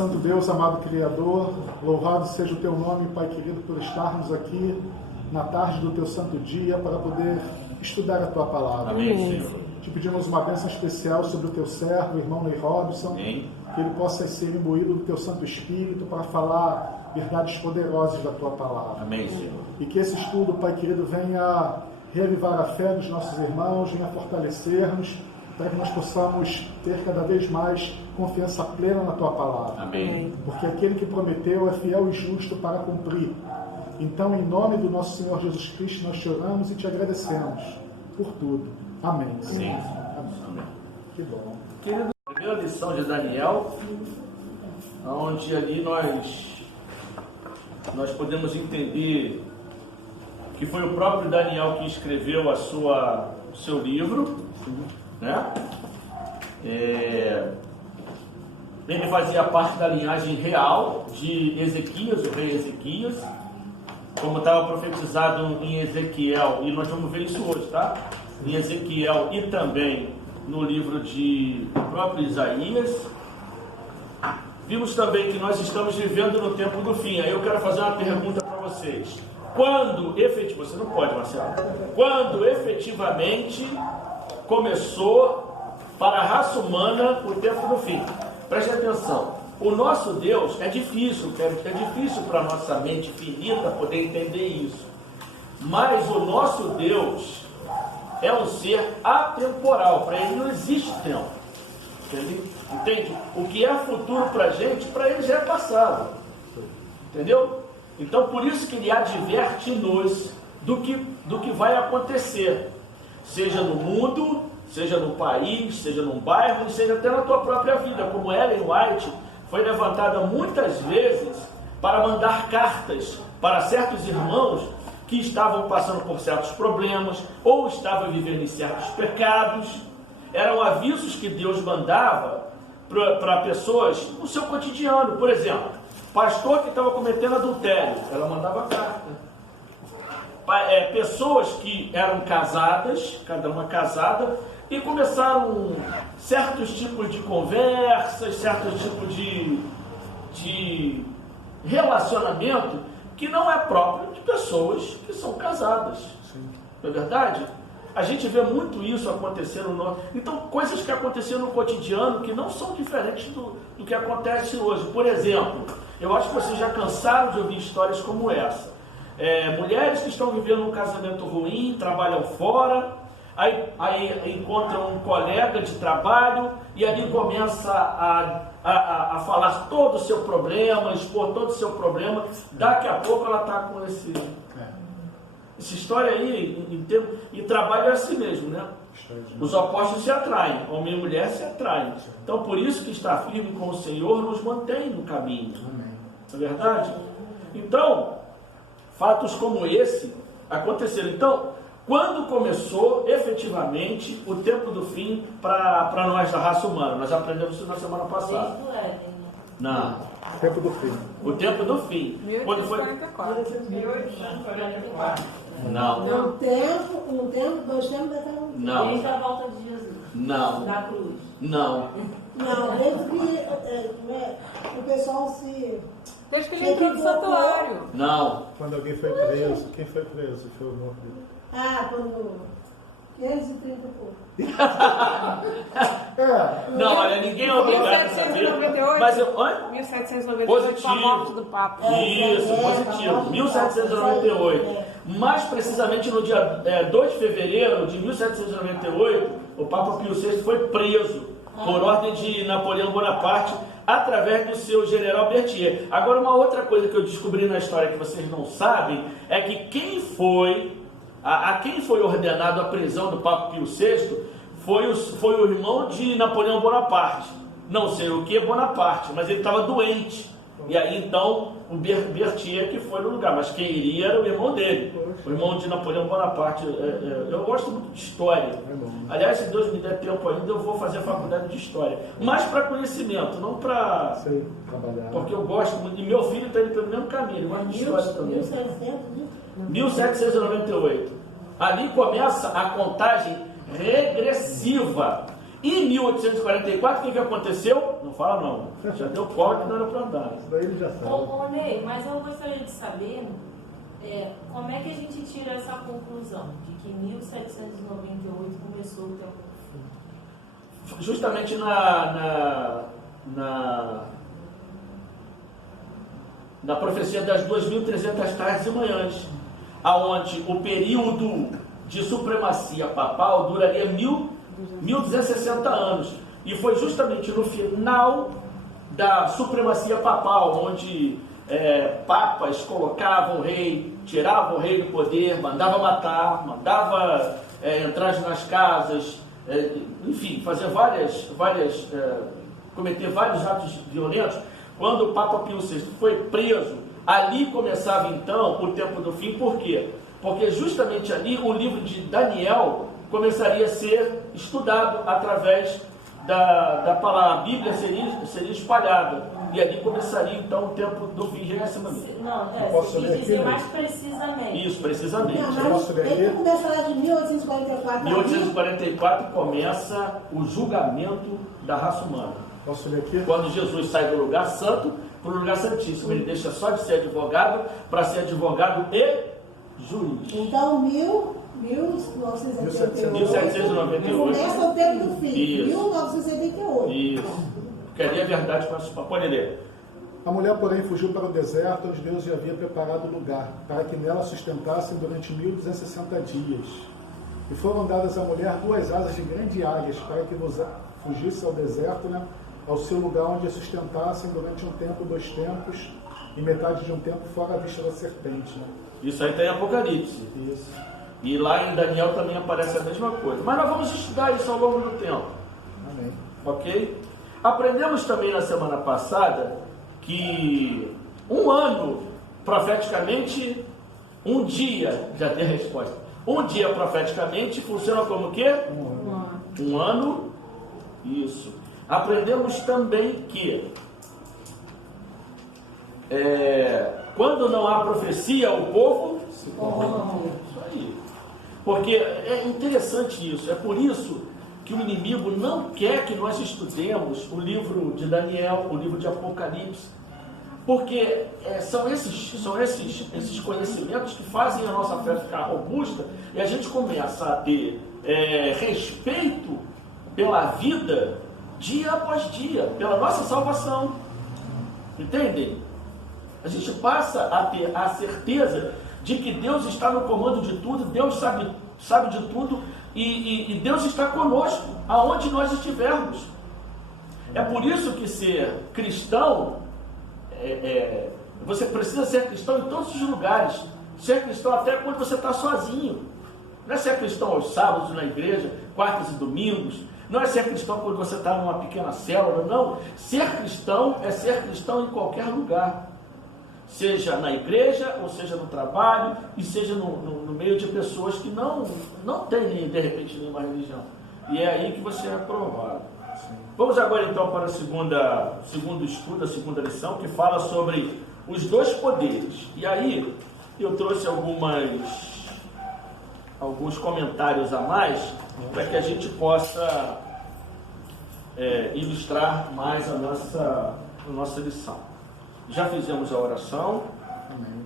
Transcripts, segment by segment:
Santo Deus, amado Criador, louvado seja o Teu nome, Pai querido, por estarmos aqui na tarde do Teu santo dia para poder estudar a Tua palavra. Amém, Senhor. Te pedimos uma bênção especial sobre o Teu servo, o irmão Ney Robson, Amém. que ele possa ser imbuído do Teu Santo Espírito para falar verdades poderosas da Tua palavra. Amém, Senhor. E que esse estudo, Pai querido, venha reavivar a fé dos nossos irmãos, venha fortalecer-nos, para que nós possamos ter cada vez mais confiança plena na Tua palavra. Amém. Porque aquele que prometeu é fiel e justo para cumprir. Então, em nome do nosso Senhor Jesus Cristo, nós te oramos e te agradecemos por tudo. Amém. Sim. Amém. Que bom. Querido, primeira lição de Daniel, onde ali nós podemos entender que foi o próprio Daniel que escreveu o seu livro, né? Ele fazia parte da linhagem real de Ezequias, o rei Ezequias, como estava profetizado em Ezequiel, e nós vamos ver isso hoje, tá? Em Ezequiel e também no livro de próprio Isaías. Vimos também que nós estamos vivendo no tempo do fim. Aí eu quero fazer uma pergunta para vocês. Você não pode, Marcelo. Quando efetivamente começou para a raça humana o tempo do fim? Preste atenção. O nosso Deus é difícil para a nossa mente finita poder entender isso. Mas o nosso Deus é um ser atemporal. Para ele não existe tempo. Entende? O que é futuro para a gente, para ele já é passado. Entendeu? Então, por isso que ele adverte-nos do que vai acontecer. Seja no mundo, seja no país, seja num bairro, seja até na tua própria vida. Como Ellen White foi levantada muitas vezes para mandar cartas para certos irmãos que estavam passando por certos problemas ou estavam vivendo em certos pecados. Eram avisos que Deus mandava para pessoas no seu cotidiano. Por exemplo, pastor que estava cometendo adultério, ela mandava carta. Pessoas que eram casadas, cada uma casada, e começaram certos tipos de conversas, certos tipos de relacionamento que não é próprio de pessoas que são casadas. Sim. Não é verdade? A gente vê muito isso acontecendo. Então, coisas que aconteceram no cotidiano que não são diferentes do que acontece hoje. Por exemplo, eu acho que vocês já cansaram de ouvir histórias como essa. Mulheres que estão vivendo um casamento ruim, trabalham fora, aí encontram um colega de trabalho e ali começa a falar todo o seu problema, expor todo o seu problema. Daqui a pouco ela está com essa história aí, e trabalho é assim mesmo, né? Os opostos se atraem, homem e mulher se atraem. Então, por isso que estar firme com o Senhor nos mantém no caminho. Não é verdade? Então, fatos como esse aconteceram. Então, quando começou efetivamente o tempo do fim para nós da raça humana? Nós aprendemos isso na semana passada. Não. O tempo do fim. O tempo do fim. 1844. 1844. Não. No tempo, dois tempos da terra. Não. Desde a volta de Jesus. Não. Da cruz. Não. Não, desde que o pessoal se... Desde que ele entrou no santuário. Não. Quando alguém foi preso, quem foi preso? Foi o morto. Quando... 530 e pouco. Não, olha, ninguém é obrigado a saber. 1798? Mas 1798 positivo. foi a morte do Papa. Isso, positivo. 1798. Mais precisamente no dia 2 de fevereiro de 1798, o Papa Pio VI foi preso por ordem de Napoleão Bonaparte através do seu general Berthier. Agora, uma outra coisa que eu descobri na história que vocês não sabem é que quem foi ordenado a prisão do Papa Pio VI foi o irmão de Napoleão Bonaparte. Não sei o que é Bonaparte, mas ele estava doente. E aí então o Berthier que foi no lugar, mas quem iria era o irmão dele, o irmão de Napoleão Bonaparte. Eu gosto muito de história. Aliás, se Deus me der tempo ainda, eu vou fazer a faculdade de história. Mas para conhecimento, não para... trabalhar. Porque eu gosto muito. E meu filho está indo pelo mesmo caminho, ele gosta de história também. 1798. Ali começa a contagem regressiva. Em 1844, o que aconteceu? Não fala não. Já deu cola que não era para andar. Isso daí ele já sabe. Ô, Ney, mas eu gostaria de saber como é que a gente tira essa conclusão de que em 1798 começou o tempo do fim? Justamente na profecia das 2.300 tardes e manhãs, aonde o período de supremacia papal duraria 1.260 anos. E foi justamente no final da supremacia papal, onde papas colocavam o rei, tiravam o rei do poder, mandava matar, mandava entrar nas casas, enfim, fazer cometer vários atos violentos. Quando o Papa Pio VI foi preso, ali começava então o tempo do fim. Por quê? Porque justamente ali o livro de Daniel começaria a ser estudado através da palavra. A Bíblia seria espalhada. E ali começaria então o tempo do fim de relacionamento. Não, posso você ler quis aqui, dizer né? mais precisamente. Isso, precisamente. Não, posso ler mas aqui? ele começa lá de 1844. Em 1844 começa o julgamento da raça humana. Posso ler aqui? Quando Jesus sai do lugar santo para o lugar santíssimo, ele deixa só de ser advogado para ser advogado e juiz. Então, 1798 1798. começa o tempo do fim. Isso. 1978. Isso. Queria a verdade para pode ler. A mulher, porém, fugiu para o deserto, onde Deus lhe havia preparado lugar, para que nela sustentassem durante 1.260 dias. E foram dadas à mulher 2 asas de grande águias, para que fugisse ao deserto, né, ao seu lugar, onde a sustentassem durante um tempo, 2 tempos, e metade de um tempo fora a vista da serpente. Né? Isso aí está em Apocalipse. Isso. E lá em Daniel também aparece a mesma coisa. Mas nós vamos estudar isso ao longo do tempo. Amém. Ok? Aprendemos também na semana passada que um ano, profeticamente, um dia, já tem a resposta. Um dia, profeticamente, funciona como o quê? Um ano. Isso. Aprendemos também que quando não há profecia, o povo se corrompe. Isso aí. Porque é interessante isso. É por isso que o inimigo não quer que nós estudemos o livro de Daniel, o livro de Apocalipse, porque são esses conhecimentos que fazem a nossa fé ficar robusta e a gente começa a ter respeito pela vida dia após dia, pela nossa salvação. Entendem? A gente passa a ter a certeza de que Deus está no comando de tudo, Deus sabe de tudo, e Deus está conosco, aonde nós estivermos. É por isso que ser cristão, você precisa ser cristão em todos os lugares. Ser cristão até quando você está sozinho. Não é ser cristão aos sábados na igreja, quartas e domingos. Não é ser cristão quando você está numa pequena célula, não. Ser cristão é ser cristão em qualquer lugar. Seja na igreja, ou seja no trabalho, e seja no meio de pessoas que não têm, de repente, nenhuma religião. E é aí que você é aprovado. Sim. Vamos agora, então, para o segundo estudo, a segunda lição, que fala sobre os 2 poderes. E aí, eu trouxe alguns comentários a mais, para que a gente possa ilustrar mais a nossa lição. Já fizemos a oração. Amém.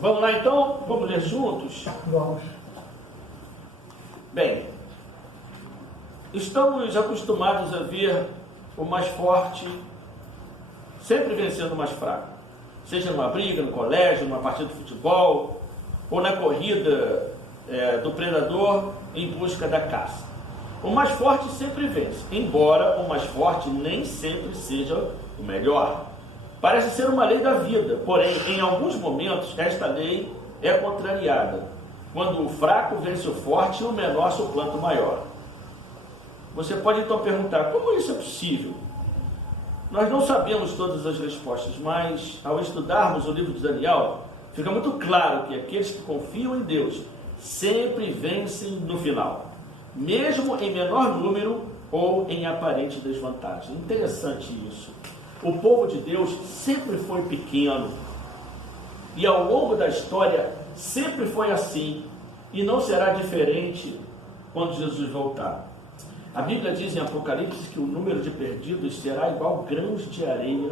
Vamos lá então? Vamos ler juntos? Vamos. Bem, estamos acostumados a ver o mais forte sempre vencendo o mais fraco. Seja numa briga, no colégio, numa partida de futebol, ou na corrida do predador em busca da caça. O mais forte sempre vence, embora o mais forte nem sempre seja o melhor. Parece ser uma lei da vida, porém, em alguns momentos, esta lei é contrariada, quando o fraco vence o forte e o menor suplanta o maior. Você pode então perguntar, como isso é possível? Nós não sabemos todas as respostas, mas ao estudarmos o livro de Daniel, fica muito claro que aqueles que confiam em Deus sempre vencem no final, mesmo em menor número ou em aparente desvantagem. Interessante isso. O povo de Deus sempre foi pequeno e ao longo da história sempre foi assim e não será diferente quando Jesus voltar. A Bíblia diz em Apocalipse que o número de perdidos será igual grãos de areia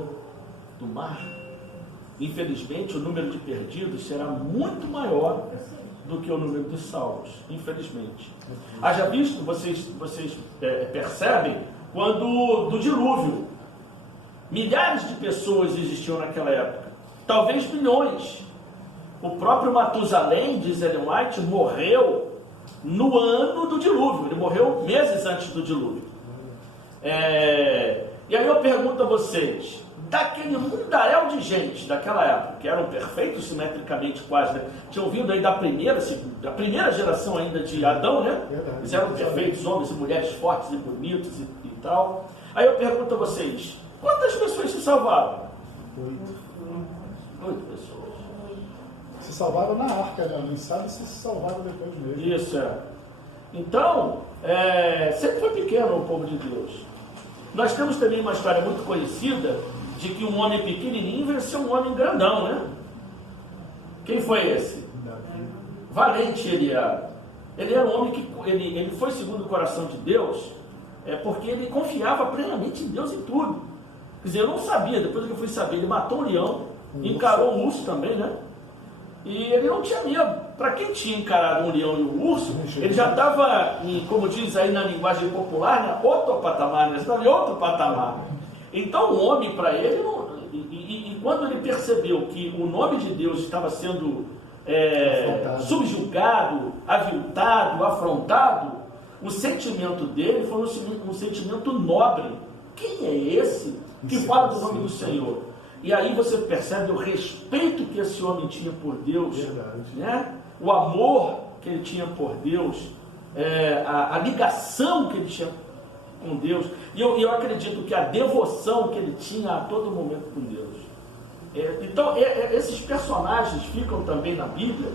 do mar. Infelizmente, o número de perdidos será muito maior do que o número de salvos, infelizmente. Haja visto, vocês percebem, quando do dilúvio, milhares de pessoas existiam naquela época, talvez milhões. O próprio Matusalém, diz Ellen White, morreu no ano do dilúvio, ele morreu meses antes do dilúvio. E aí eu pergunto a vocês, daquele mundaréu de gente daquela época, que eram perfeitos simetricamente quase, né? Tinham vindo aí da primeira geração ainda de Adão, né? Eles eram perfeitos, homens e mulheres fortes e bonitos e tal. Aí eu pergunto a vocês, quantas pessoas se salvaram? 8 pessoas. Se salvaram na arca, né? Não sabe se salvaram depois mesmo. Isso, Então, sempre foi pequeno o povo de Deus. Nós temos também uma história muito conhecida de que um homem pequenininho venceu um homem grandão, né? Quem foi esse? Valente ele era. Ele era um homem que ele foi segundo o coração de Deus, porque ele confiava plenamente em Deus em tudo. Quer dizer, eu não sabia, depois que eu fui saber, ele matou um leão, encarou um urso também, né? E ele não tinha medo. Para quem tinha encarado um leão e um urso, ele já estava, como diz aí na linguagem popular, né? Outro patamar, né? Estava em outro patamar. Então o homem, para ele, e quando ele percebeu que o nome de Deus estava sendo subjugado, aviltado, afrontado, o sentimento dele foi um sentimento nobre. Quem é esse que fala do nome do Senhor? E aí você percebe o respeito que esse homem tinha por Deus, né? O amor que ele tinha por Deus, a ligação que ele tinha com Deus. E eu acredito que a devoção que ele tinha a todo momento com Deus. Então, esses personagens ficam também na Bíblia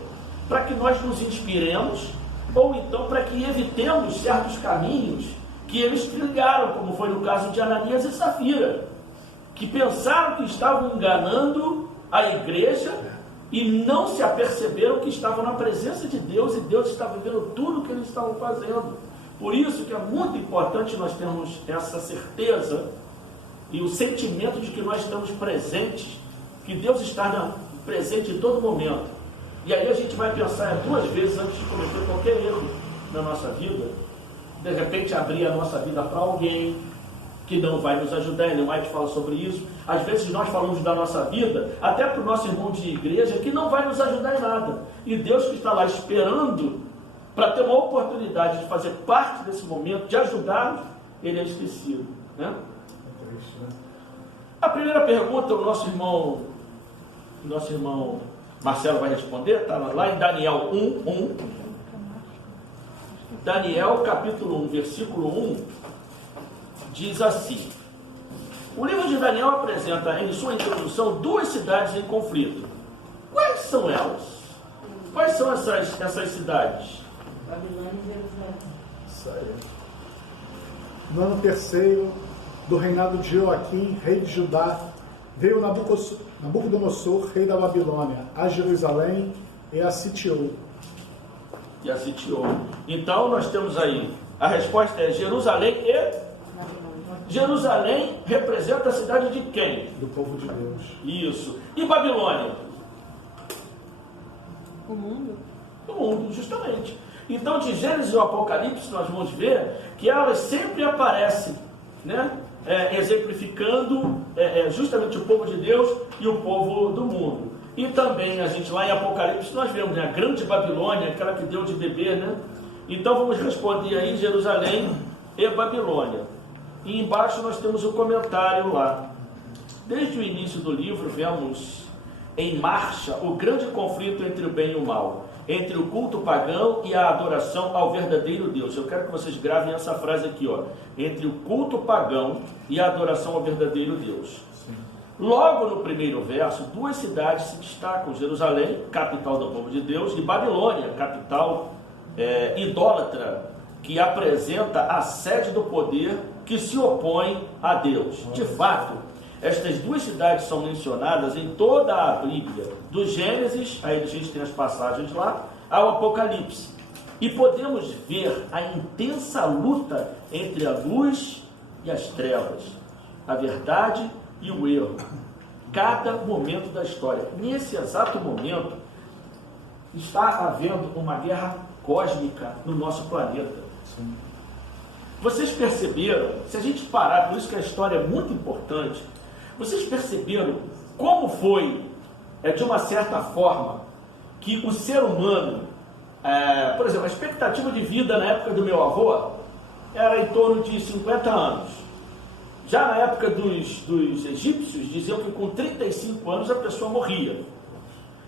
para que nós nos inspiremos, ou então para que evitemos certos caminhos que eles trilharam, como foi no caso de Ananias e Safira, que pensaram que estavam enganando a igreja e não se aperceberam que estavam na presença de Deus e Deus estava vendo tudo o que eles estavam fazendo. Por isso que é muito importante nós termos essa certeza e o sentimento de que nós estamos presentes, que Deus está presente em todo momento. E aí a gente vai pensar 2 vezes antes de cometer qualquer erro na nossa vida. De repente abrir a nossa vida para alguém que não vai nos ajudar. Ellen White fala sobre isso. Às vezes nós falamos da nossa vida até para o nosso irmão de igreja que não vai nos ajudar em nada. E Deus que está lá esperando para ter uma oportunidade de fazer parte desse momento, de ajudar, ele é esquecido, né? A primeira pergunta o nosso irmão Marcelo vai responder, está lá em Daniel 1:1. Daniel capítulo 1, versículo 1, diz assim: o livro de Daniel apresenta em sua introdução 2 cidades em conflito. Quais são elas? Quais são essas cidades? Babilônia e Jerusalém. Isso aí. No ano 3º do reinado de Joaquim, rei de Judá, veio Nabucodonosor, rei da Babilônia, a Jerusalém e a sitiou. Então nós temos aí, a resposta é Jerusalém e... Jerusalém representa a cidade de quem? Do povo de Deus. Isso. E Babilônia? O mundo? O mundo, justamente. Então, de Gênesis e Apocalipse, nós vamos ver que elas sempre aparecem, né? Exemplificando justamente o povo de Deus e o povo do mundo. E também, a gente lá em Apocalipse, nós vemos, né, a grande Babilônia, aquela que deu de beber, né? Então, vamos responder aí Jerusalém e Babilônia. E embaixo nós temos o comentário lá. Desde o início do livro, vemos em marcha o grande conflito entre o bem e o mal, entre o culto pagão e a adoração ao verdadeiro Deus. Eu quero que vocês gravem essa frase aqui, ó. Entre o culto pagão e a adoração ao verdadeiro Deus. Sim. Logo no primeiro verso, 2 cidades se destacam: Jerusalém, capital do povo de Deus, e Babilônia, capital idólatra, que apresenta a sede do poder que se opõe a Deus. De fato, estas 2 cidades são mencionadas em toda a Bíblia, do Gênesis, aí a gente tem as passagens lá, ao Apocalipse. e podemos ver a intensa luta entre a luz e as trevas, a verdade e o erro, cada momento da história. Nesse exato momento, está havendo uma guerra cósmica no nosso planeta. Sim. Vocês perceberam, se a gente parar, por isso que a história é muito importante, vocês perceberam como foi, de uma certa forma, que o ser humano, por exemplo, a expectativa de vida na época do meu avô era em torno de 50 anos. Já na época dos egípcios, diziam que com 35 anos a pessoa morria.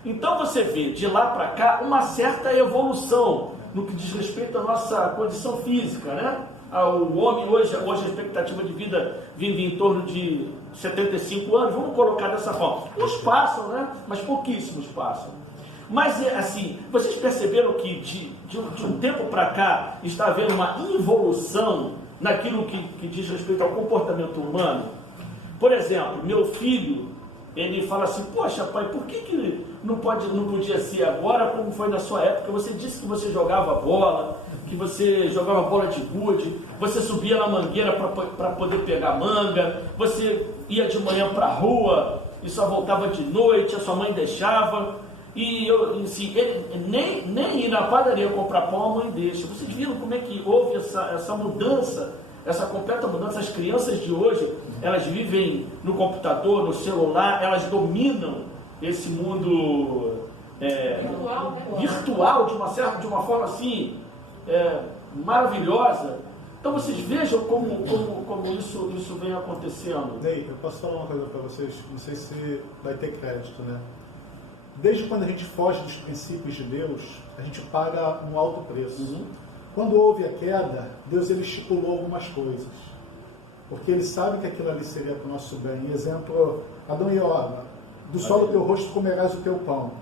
Então você vê de lá para cá uma certa evolução no que diz respeito à nossa condição física, né? O homem hoje a expectativa de vida vive em torno de 75 anos, vamos colocar dessa forma. Uns passam, né? Mas pouquíssimos passam. Mas assim, vocês perceberam que de um tempo para cá está havendo uma involução naquilo que diz respeito ao comportamento humano? Por exemplo, meu filho, ele fala assim: poxa pai, por que não podia ser agora como foi na sua época? Você disse que você jogava bola, que você jogava bola de gude, você subia na mangueira para poder pegar manga, você ia de manhã para a rua e só voltava de noite, a sua mãe deixava, e ele nem ir na padaria comprar pão a mãe deixa. Vocês viram como é que houve essa mudança, essa completa mudança? As crianças de hoje, elas vivem no computador, no celular, elas dominam esse mundo virtual de uma forma assim maravilhosa. Então vocês vejam como isso vem acontecendo. Ney, eu posso falar uma coisa para vocês, não sei se vai ter crédito, né? Desde quando a gente foge dos princípios de Deus, a gente paga um alto preço. Uhum. Quando houve a queda, Deus ele estipulou algumas coisas, porque Ele sabe que aquilo ali seria para o nosso bem. Exemplo, Adão e Eva: do solo do teu rosto comerás o teu pão.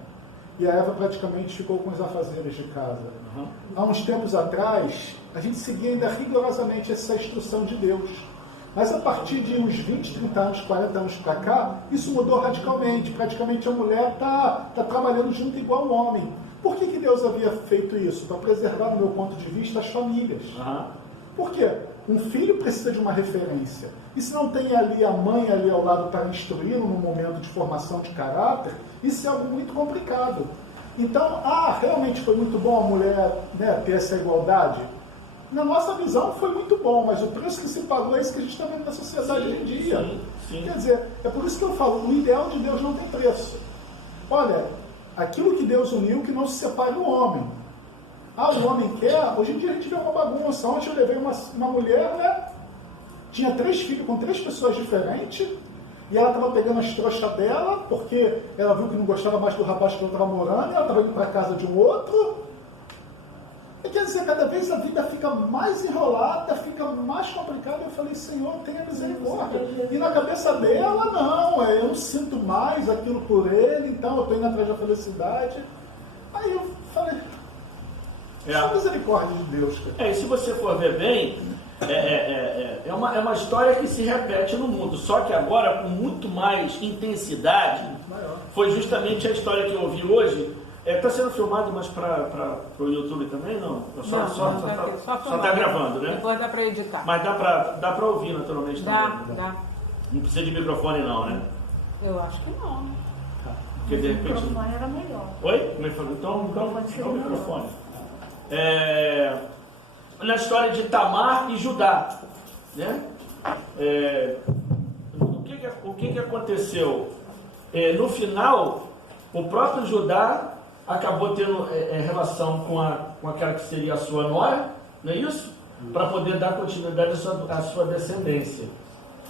E a Eva praticamente ficou com os afazeres de casa. Uhum. Há uns tempos atrás, a gente seguia ainda rigorosamente essa instrução de Deus. Mas a partir de uns 20, 30 anos, 40 anos para cá, isso mudou radicalmente. Praticamente a mulher está trabalhando junto igual ao homem. Por que Deus havia feito isso? Para preservar, no meu ponto de vista, as famílias. Uhum. Por quê? Um filho precisa de uma referência. E se não tem ali a mãe ali ao lado para instruí-lo no momento de formação de caráter, isso é algo muito complicado. Então, realmente foi muito bom a mulher, né, ter essa igualdade? Na nossa visão foi muito bom, mas o preço que se pagou é isso que a gente está vendo na sociedade hoje em dia. Sim, sim. Quer dizer, é por isso que eu falo, o ideal de Deus não tem preço. Olha, aquilo que Deus uniu, que não se separe o homem. O homem quer. Hoje em dia a gente vê uma bagunça. Ontem eu levei uma mulher, né? Tinha 3 filhos com 3 pessoas diferentes, e ela estava pegando as trouxas dela, porque ela viu que não gostava mais do rapaz que ela estava morando, e ela estava indo para casa de um outro. E quer dizer, cada vez a vida fica mais enrolada, fica mais complicada. Eu falei: Senhor, tenha misericórdia. E na cabeça dela, não, eu não sinto mais aquilo por ele, então eu estou indo atrás da felicidade. Aí eu falei: só misericórdia de Deus. E se você for ver bem, é uma história que se repete no mundo, só que agora com muito mais intensidade. Foi justamente a história que eu ouvi hoje. Está sendo filmado, mas para o YouTube também? Não? Só está gravando, né? Depois dá para editar. Mas dá para ouvir naturalmente também. Dá. Não precisa de microfone não, né? Eu acho que não. Porque de repente... O microfone era melhor. Oi? Como é que falou? Então o microfone. Na história de Tamar e Judá, né? O que aconteceu? No final, o próprio Judá acabou tendo relação com aquela que seria a sua nora, não é isso? Para poder dar continuidade à sua descendência.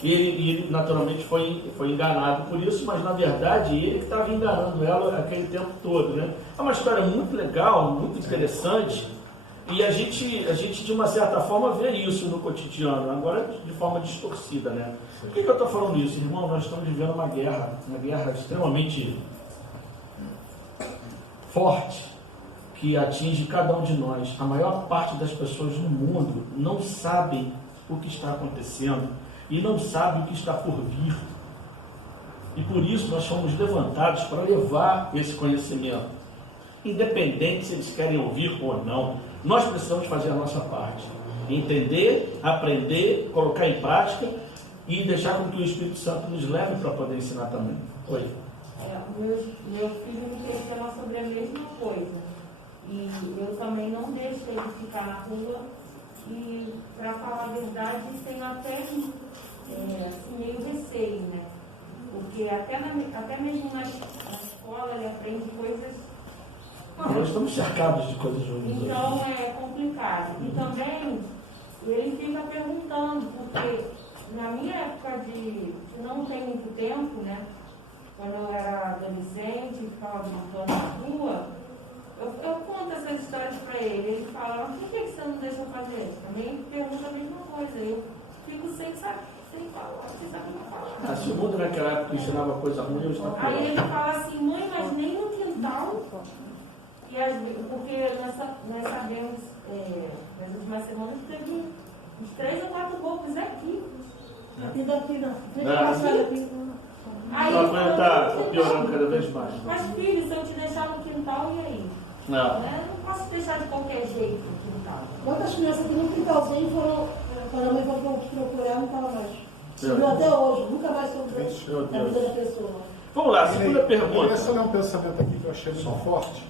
E ele naturalmente foi enganado por isso, mas na verdade ele que estava enganando ela aquele tempo todo, né? É uma história muito legal, muito interessante, e a gente de uma certa forma vê isso no cotidiano, agora de forma distorcida, né? Por que eu estou falando isso, irmão? Nós estamos vivendo uma guerra extremamente forte, que atinge cada um de nós. A maior parte das pessoas no mundo não sabem o que está acontecendo e não sabem o que está por vir. E por isso nós fomos levantados para levar esse conhecimento. independente se eles querem ouvir ou não, nós precisamos fazer a nossa parte. Entender, aprender, colocar em prática e deixar com que o Espírito Santo nos leve para poder ensinar também. Oi. Meu filho me questiona sobre a mesma coisa. E eu também não deixo ele ficar na rua. E, para falar a verdade, tenho até assim, meio receio, né? Porque até mesmo na escola ele aprende coisas. Nós estamos cercados de coisas ruins. Então é complicado. E também ele fica perguntando, porque na minha época que não tem muito tempo, né? Quando eu era adolescente, ficava brincando na rua, eu conto essas histórias para ele. Ele fala, mas por que você não deixa eu fazer? Também pergunta a mesma coisa. Eu fico sem falar, sem saber falar. Se o mundo naquela época ensinava coisa ruim, eu estava pior. Aí ele fala assim, mãe, mas nem no quintal. Porque nós sabemos, nas últimas semanas, teve uns 3 ou 4 golpes aqui. Aqui daqui, não. Aí a coisa está piorando cada vez mais. Mas filho, se eu te deixar no quintal, e aí? Não. Eu não posso deixar de qualquer jeito no quintal. Quantas crianças aqui no quintalzinho foram, quando a mãe foi procurar, não estava mais. Subiu até hoje, nunca mais soube a vida da pessoa. Vamos lá, segunda pergunta. Eu queria só ler um pensamento aqui que eu achei muito forte.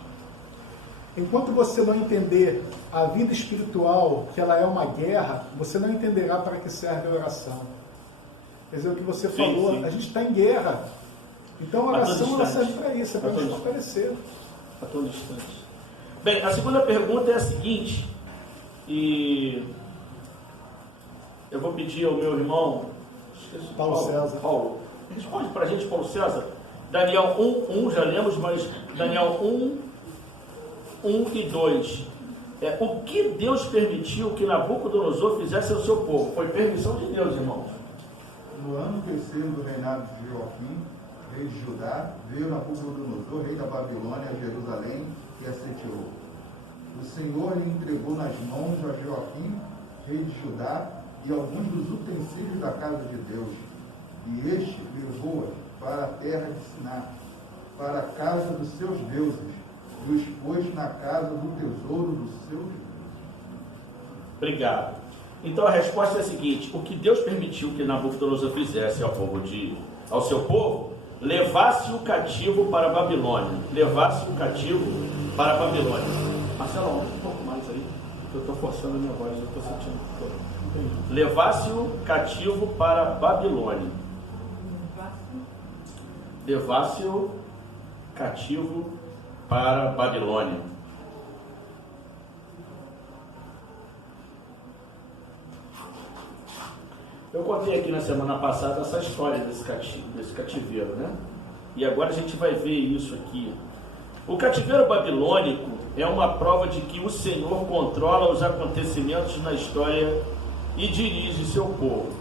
Enquanto você não entender a vida espiritual, que ela é uma guerra, você não entenderá para que serve a oração. Quer dizer, o que você falou, sim. A gente está em guerra. Então a oração ela serve para isso, é para nos fortalecer. A todo instante. Bem, a segunda pergunta é a seguinte, e eu vou pedir ao meu irmão, Paulo César. Paulo, responde para a gente, Paulo César. Daniel 1, já lemos, mas Daniel 1 e 2. O que Deus permitiu que Nabucodonosor fizesse ao seu povo? Foi permissão de Deus, irmãos. No ano terceiro do reinado de Joaquim, rei de Judá, veio Nabucodonosor, rei da Babilônia, a Jerusalém e a sitiou. O Senhor lhe entregou nas mãos a Joaquim, rei de Judá, e alguns dos utensílios da casa de Deus. E este levou-a para a terra de Siná, para a casa dos seus deuses, e os pôs na casa do tesouro dos seus deuses. Obrigado. Então a resposta é a seguinte: o que Deus permitiu que Nabucodonosor fizesse ao seu povo, levasse o cativo para a Babilônia. Levasse o cativo para a Babilônia. Marcelo, aumenta um pouco mais aí, eu estou forçando a minha voz, eu estou sentindo. Levasse o cativo para a Babilônia. Levasse o cativo para a Babilônia. Eu contei aqui na semana passada essa história desse cativeiro, né? E agora a gente vai ver isso aqui. O cativeiro babilônico é uma prova de que o Senhor controla os acontecimentos na história e dirige seu povo.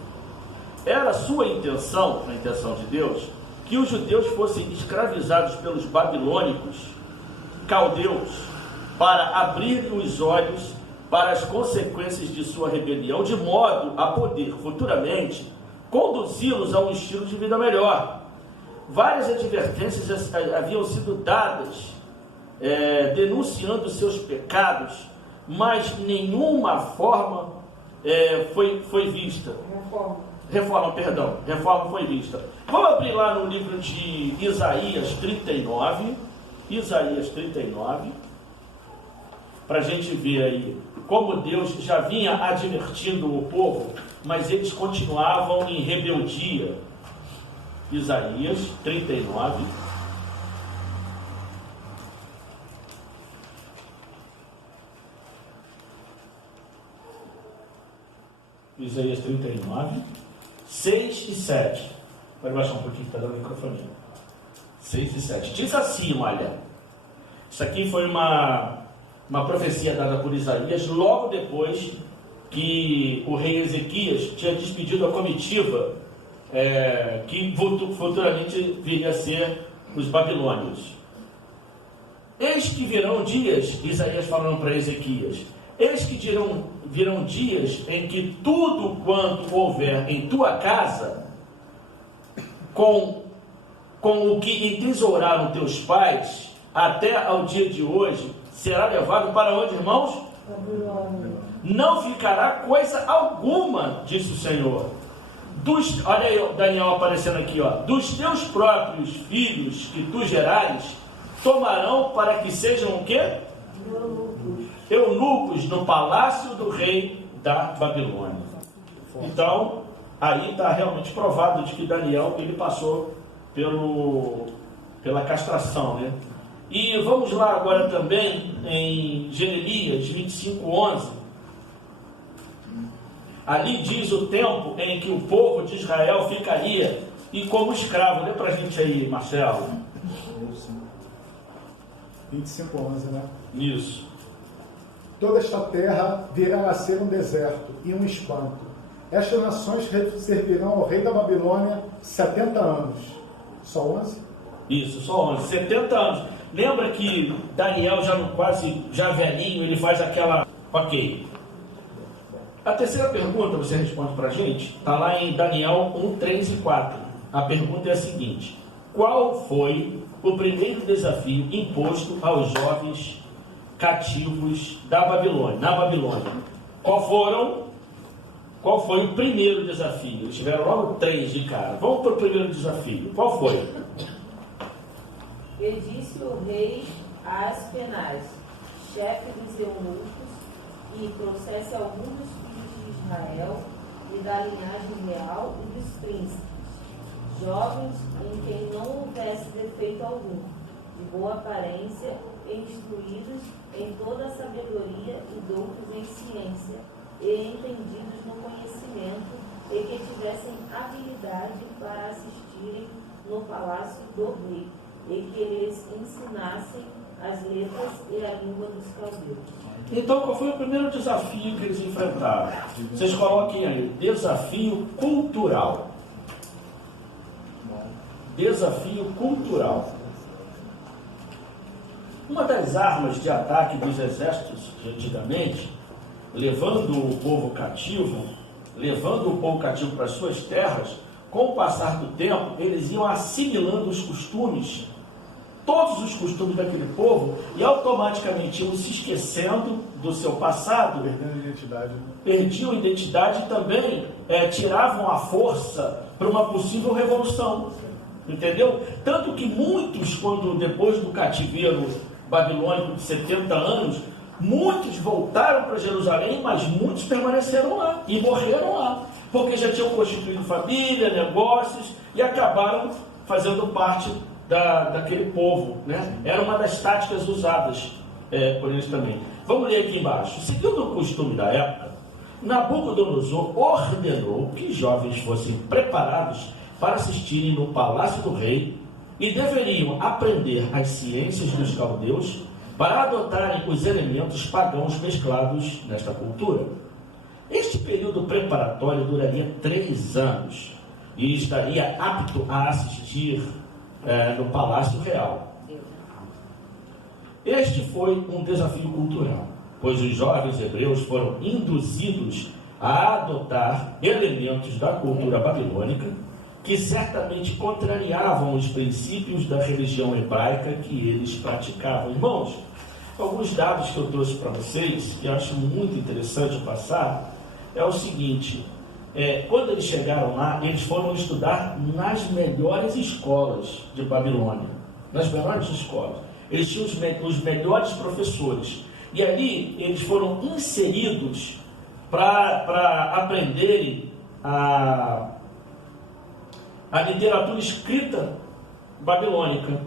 Era sua intenção, a intenção de Deus, que os judeus fossem escravizados pelos babilônicos, caldeus, para abrir os olhos para as consequências de sua rebelião, de modo a poder futuramente conduzi-los a um estilo de vida melhor. Várias advertências haviam sido dadas, denunciando seus pecados, mas nenhuma forma foi vista. Reforma foi vista. Vamos abrir lá no livro de Isaías 39, para a gente ver aí como Deus já vinha advertindo o povo, mas eles continuavam em rebeldia. Isaías 39. Isaías 39, 6 e 7. Pode baixar um pouquinho que está dando microfonia. 6 e 7. Diz assim, olha. Isso aqui foi uma profecia dada por Isaías logo depois que o rei Ezequias tinha despedido a comitiva que futuramente viria a ser os babilônios. Eis que virão dias, Isaías falando para Ezequias, eis que virão dias em que tudo quanto houver em tua casa, com o que entesouraram teus pais, até ao dia de hoje, será levado para onde, irmãos? Não ficará coisa alguma, disse o Senhor. Olha aí Daniel aparecendo aqui, ó. Dos teus próprios filhos que tu gerares, tomarão para que sejam o quê? Eunucos no palácio do rei da Babilônia. Então, aí está realmente provado de que Daniel ele passou pela castração, né? E vamos lá agora também em Jeremias 25:11. Ali diz o tempo em que o povo de Israel ficaria e como escravo. Lê para a gente aí, Marcelo. 25:11, né? Isso. Toda esta terra virá a ser um deserto e um espanto. Estas nações servirão ao rei da Babilônia 70 anos. Só 11? Isso, só 11. 70 anos. Lembra que Daniel, já velhinho, ele faz aquela... Ok. A terceira pergunta, você responde para a gente, está lá em Daniel 1, 3 e 4. A pergunta é a seguinte: qual foi o primeiro desafio imposto aos jovens cativos da Babilônia, na Babilônia? Qual foi o primeiro desafio? Eles tiveram logo 3 de cara. Vamos para o primeiro desafio. Qual foi? E disse o rei a Aspenaz, chefe dos eunucos, que trouxesse alguns dos filhos de Israel e da linhagem real e dos príncipes, jovens em quem não houvesse defeito algum, de boa aparência, instruídos em toda a sabedoria e doutos em ciência, e entendidos no conhecimento, e que tivessem habilidade para assistirem no palácio do rei, e que eles ensinassem as letras e a língua dos caldeus. Então, qual foi o primeiro desafio que eles enfrentaram? Vocês coloquem aí, desafio cultural. Desafio cultural. Uma das armas de ataque dos exércitos de antigamente, levando o povo cativo para as suas terras, com o passar do tempo, eles iam assimilando os costumes, todos os costumes daquele povo, e automaticamente iam se esquecendo do seu passado, perdiam identidade e também tiravam a força para uma possível revolução. Entendeu? Tanto que muitos, depois do cativeiro babilônico de 70 anos, muitos voltaram para Jerusalém, mas muitos permaneceram lá e morreram lá, porque já tinham constituído família, negócios e acabaram fazendo parte daquele povo, né? Era uma das táticas usadas por eles também. Vamos ler aqui embaixo. Seguindo o costume da época, Nabucodonosor ordenou que jovens fossem preparados para assistirem no palácio do rei e deveriam aprender as ciências dos caldeus para adotarem os elementos pagãos mesclados nesta cultura. Este período preparatório duraria 3 anos e estaria apto a assistir no Palácio Real. Este foi um desafio cultural, pois os jovens hebreus foram induzidos a adotar elementos da cultura babilônica que certamente contrariavam os princípios da religião hebraica que eles praticavam. Irmãos, alguns dados que eu trouxe para vocês, que eu acho muito interessante passar, é o seguinte: quando eles chegaram lá, eles foram estudar nas melhores escolas de Babilônia, nas melhores escolas. Eles tinham os melhores professores, e ali eles foram inseridos para aprenderem a literatura escrita babilônica,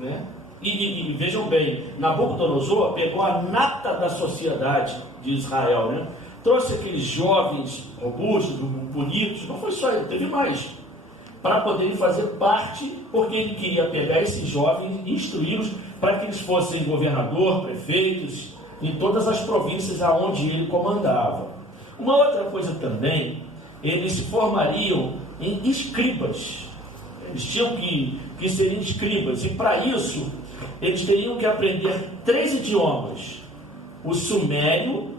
né? E vejam bem, Nabucodonosor pegou a nata da sociedade de Israel, né? Trouxe aqueles jovens robustos, bonitos, não foi só ele, teve mais, para poderem fazer parte, porque ele queria pegar esses jovens e instruí-los para que eles fossem governador, prefeitos, em todas as províncias aonde ele comandava. Uma outra coisa também, eles se formariam em escribas. Eles tinham que ser escribas, e para isso eles teriam que aprender 3 idiomas: o sumério,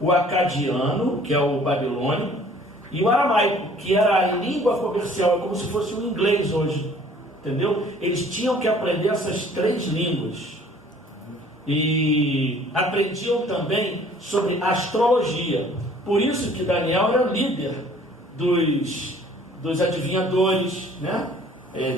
o acadiano, que é o babilônico, e o aramaico, que era a língua comercial, é como se fosse o inglês hoje, entendeu? Eles tinham que aprender essas 3 línguas. E aprendiam também sobre astrologia. Por isso que Daniel era o líder dos adivinhadores, né?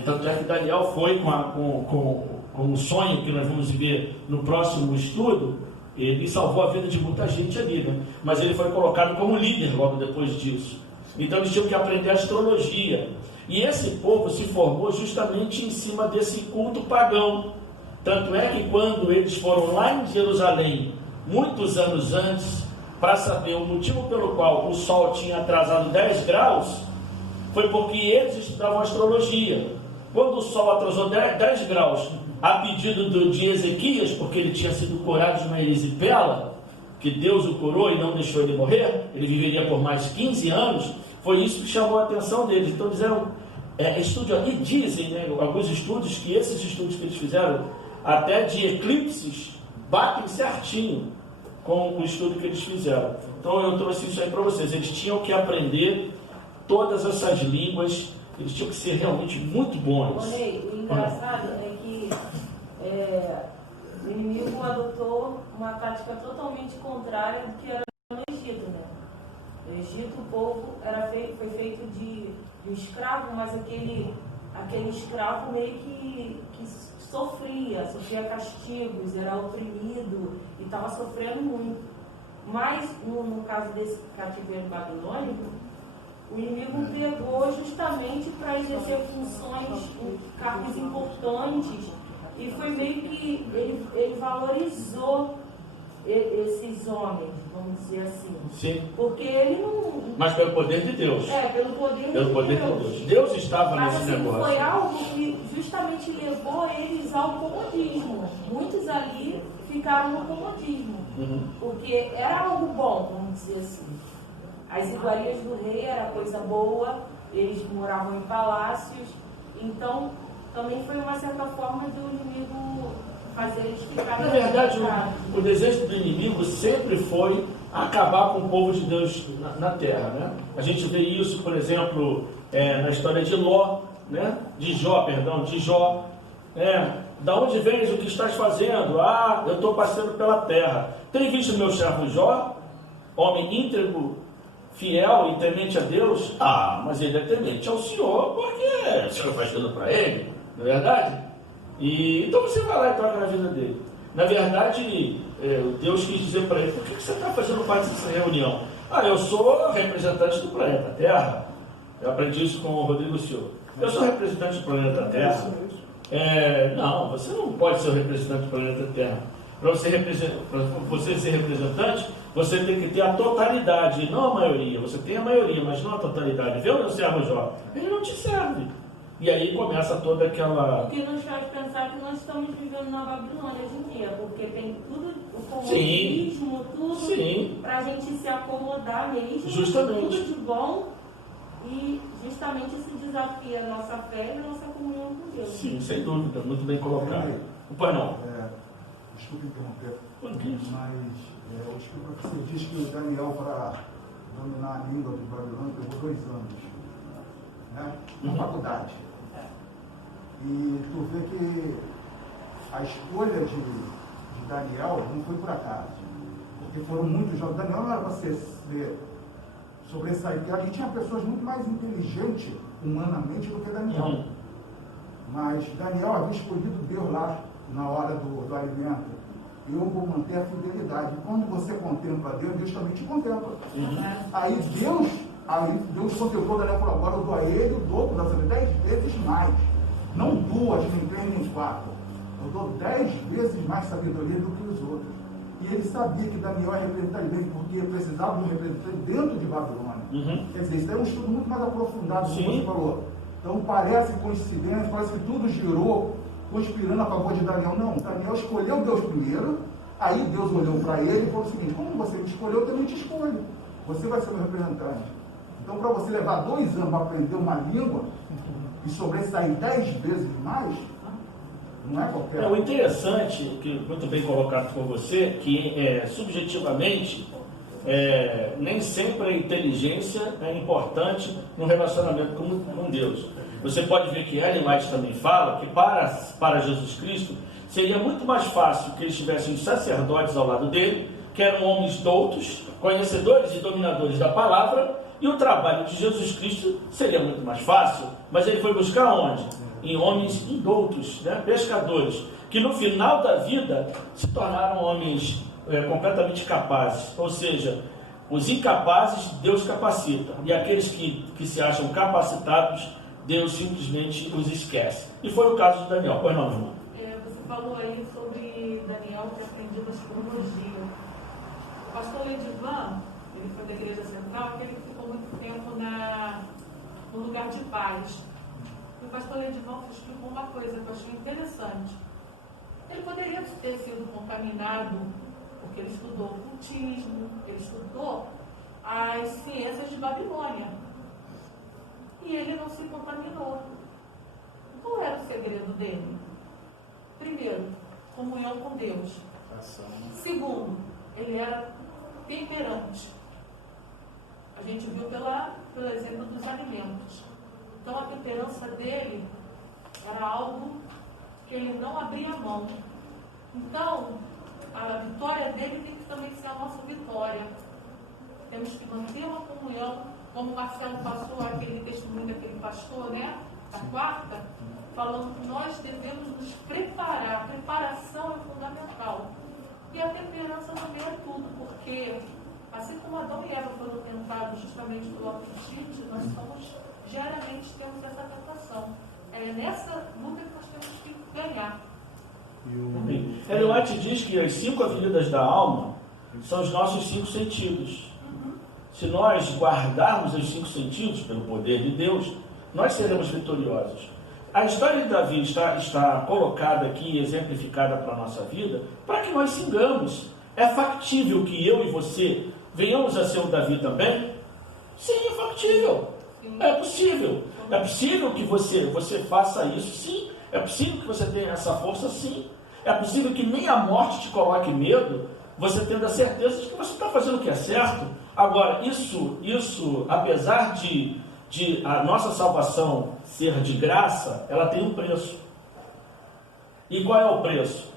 Tanto é que Daniel foi com o sonho que nós vamos ver no próximo estudo. Ele salvou a vida de muita gente ali, né? Mas ele foi colocado como líder logo depois disso. Então eles tinham que aprender astrologia. E esse povo se formou justamente em cima desse culto pagão. Tanto é que quando eles foram lá em Jerusalém, muitos anos antes, para saber o motivo pelo qual o sol tinha atrasado 10 graus, foi porque eles estudavam astrologia. Quando o sol atrasou 10 graus, a pedido de Ezequias, porque ele tinha sido curado de uma erisipela, que Deus o curou e não deixou ele morrer, ele viveria por mais 15 anos, foi isso que chamou a atenção deles. Então disseram, e dizem, né, alguns estudos, que esses estudos que eles fizeram, até de eclipses, batem certinho com o estudo que eles fizeram. Então eu trouxe isso aí para vocês. Eles tinham que aprender todas essas línguas, eles tinham que ser realmente muito bons. O engraçado é que o inimigo adotou uma tática totalmente contrária do que era no Egito, né? No Egito o povo foi feito de escravo, mas aquele escravo meio que sofria castigos, era oprimido e estava sofrendo muito. Mas no caso desse cativeiro babilônico, o inimigo pegou justamente para exercer funções em cargos importantes, e foi meio que ele valorizou esses homens, vamos dizer assim. Sim. Porque ele não... Mas pelo poder de Deus. Pelo poder de Deus. Deus estava mas, nesse assim, negócio. Foi algo que justamente levou eles ao comodismo. Muitos ali ficaram no comodismo. Porque era algo bom, vamos dizer assim. As iguarias do rei era coisa boa, eles moravam em palácios, então também foi uma certa forma do inimigo fazer eles ficarem... Na verdade, o desejo do inimigo sempre foi acabar com o povo de Deus na terra, né? A gente vê isso, por exemplo, na história de Ló, né? De Jó. Da onde vens, o que estás fazendo? Eu estou passeando pela terra. Tem visto meu servo Jó, homem íntegro, fiel e temente a Deus? Mas ele é temente ao Senhor, porque o Senhor faz tudo para ele, não é verdade? Então você vai lá e toca na vida dele. Na verdade, Deus quis dizer para ele: por que você está fazendo parte dessa reunião? Eu sou representante do planeta Terra. Eu aprendi isso com o Rodrigo Silva. Eu sou representante do planeta Terra. Não, você não pode ser o representante do planeta Terra. Para você ser representante, você tem que ter a totalidade, não a maioria. Você tem a maioria, mas não a totalidade. Vê o meu servo Jó? Ele não te serve. E aí começa toda aquela... O que nos faz pensar que nós estamos vivendo na Babilônia hoje em dia, porque tem tudo, o comodismo, tudo, para a gente se acomodar mesmo. Justamente. Tudo de bom, e justamente isso desafia a nossa fé e a nossa comunhão com Deus. Sim, sem dúvida, muito bem colocado. O pai não. Desculpe interromper, mas o escritor diz que o Daniel, para dominar a língua do Babilônia, levou 2 anos, né? Na faculdade. E tu vê que a escolha de Daniel não foi por acaso, porque foram muitos jovens. Daniel não era para ser sobressair, porque ali tinha pessoas muito mais inteligentes humanamente do que Daniel. Mas Daniel havia escolhido Deus lá na hora do alimento. Eu vou manter a fidelidade. Quando você contempla Deus, Deus também te contempla. Aí Deus contemplou Daniel e falou: agora eu dou a ele o dobro da sabedoria, 10 vezes mais. Não 2, nem 3, nem 4. Eu dou 10 vezes mais sabedoria do que os outros. E ele sabia que Daniel é representante dele, porque precisava de um representante dentro de Babilônia. Quer dizer, isso é um estudo muito mais aprofundado, como você falou. Então parece coincidência, parece que tudo girou conspirando a favor de Daniel. Não, Daniel escolheu Deus primeiro, aí Deus olhou para ele e falou o seguinte: como você me escolheu, eu também te escolho. Você vai ser meu representante. Então, para você levar 2 anos para aprender uma língua e sobressair 10 vezes mais, não é qualquer. O interessante, que muito bem colocado por você, que subjetivamente, nem sempre a inteligência é importante no relacionamento com Deus. Você pode ver que Ellen White também fala que para Jesus Cristo seria muito mais fácil que eles tivessem os sacerdotes ao lado dele, que eram homens doutos, conhecedores e dominadores da palavra, e o trabalho de Jesus Cristo seria muito mais fácil. Mas ele foi buscar onde? Em homens indoutos, né? Pescadores, que no final da vida se tornaram homens completamente capazes. Ou seja, os incapazes, Deus capacita, e aqueles que se acham capacitados, Deus simplesmente os esquece. E foi o caso de Daniel. Pois não, irmão? Você falou aí sobre Daniel ter aprendido astrologia. O pastor Ledivan, ele foi da Igreja Central, aquele que ficou muito tempo no lugar de paz. E o pastor Ledivan explicou uma coisa que eu achei interessante. Ele poderia ter sido contaminado, porque ele estudou ocultismo, ele estudou as ciências de Babilônia. E ele não se contaminou. Qual era o segredo dele? Primeiro, comunhão com Deus. Segundo, ele era temperante. A gente viu pelo exemplo dos alimentos. Então a temperança dele era algo que ele não abria mão. Então, a vitória dele tem que também ser a nossa vitória. Temos que manter uma comunhão, como o Marcelo passou aquele testemunho daquele pastor, né? Da quarta, falando que nós devemos nos preparar. A preparação é fundamental. E a temperança também é tudo, porque assim como Adão e Eva foram tentados justamente pelo apetite, nós diariamente temos essa tentação. É nessa luta que nós temos que ganhar. Ellen White diz que as 5 avenidas da alma são os nossos 5 sentidos. Se nós guardarmos os 5 sentidos pelo poder de Deus, nós seremos vitoriosos. A história de Davi está colocada aqui, exemplificada para a nossa vida, para que nós sigamos. É factível que eu e você venhamos a ser o Davi também? Sim, é factível. É possível. É possível que você faça isso, sim. É possível que você tenha essa força, sim. É possível que nem a morte te coloque medo, você tendo a certeza de que você está fazendo o que é certo. Agora, isso apesar de a nossa salvação ser de graça, ela tem um preço. E qual é o preço?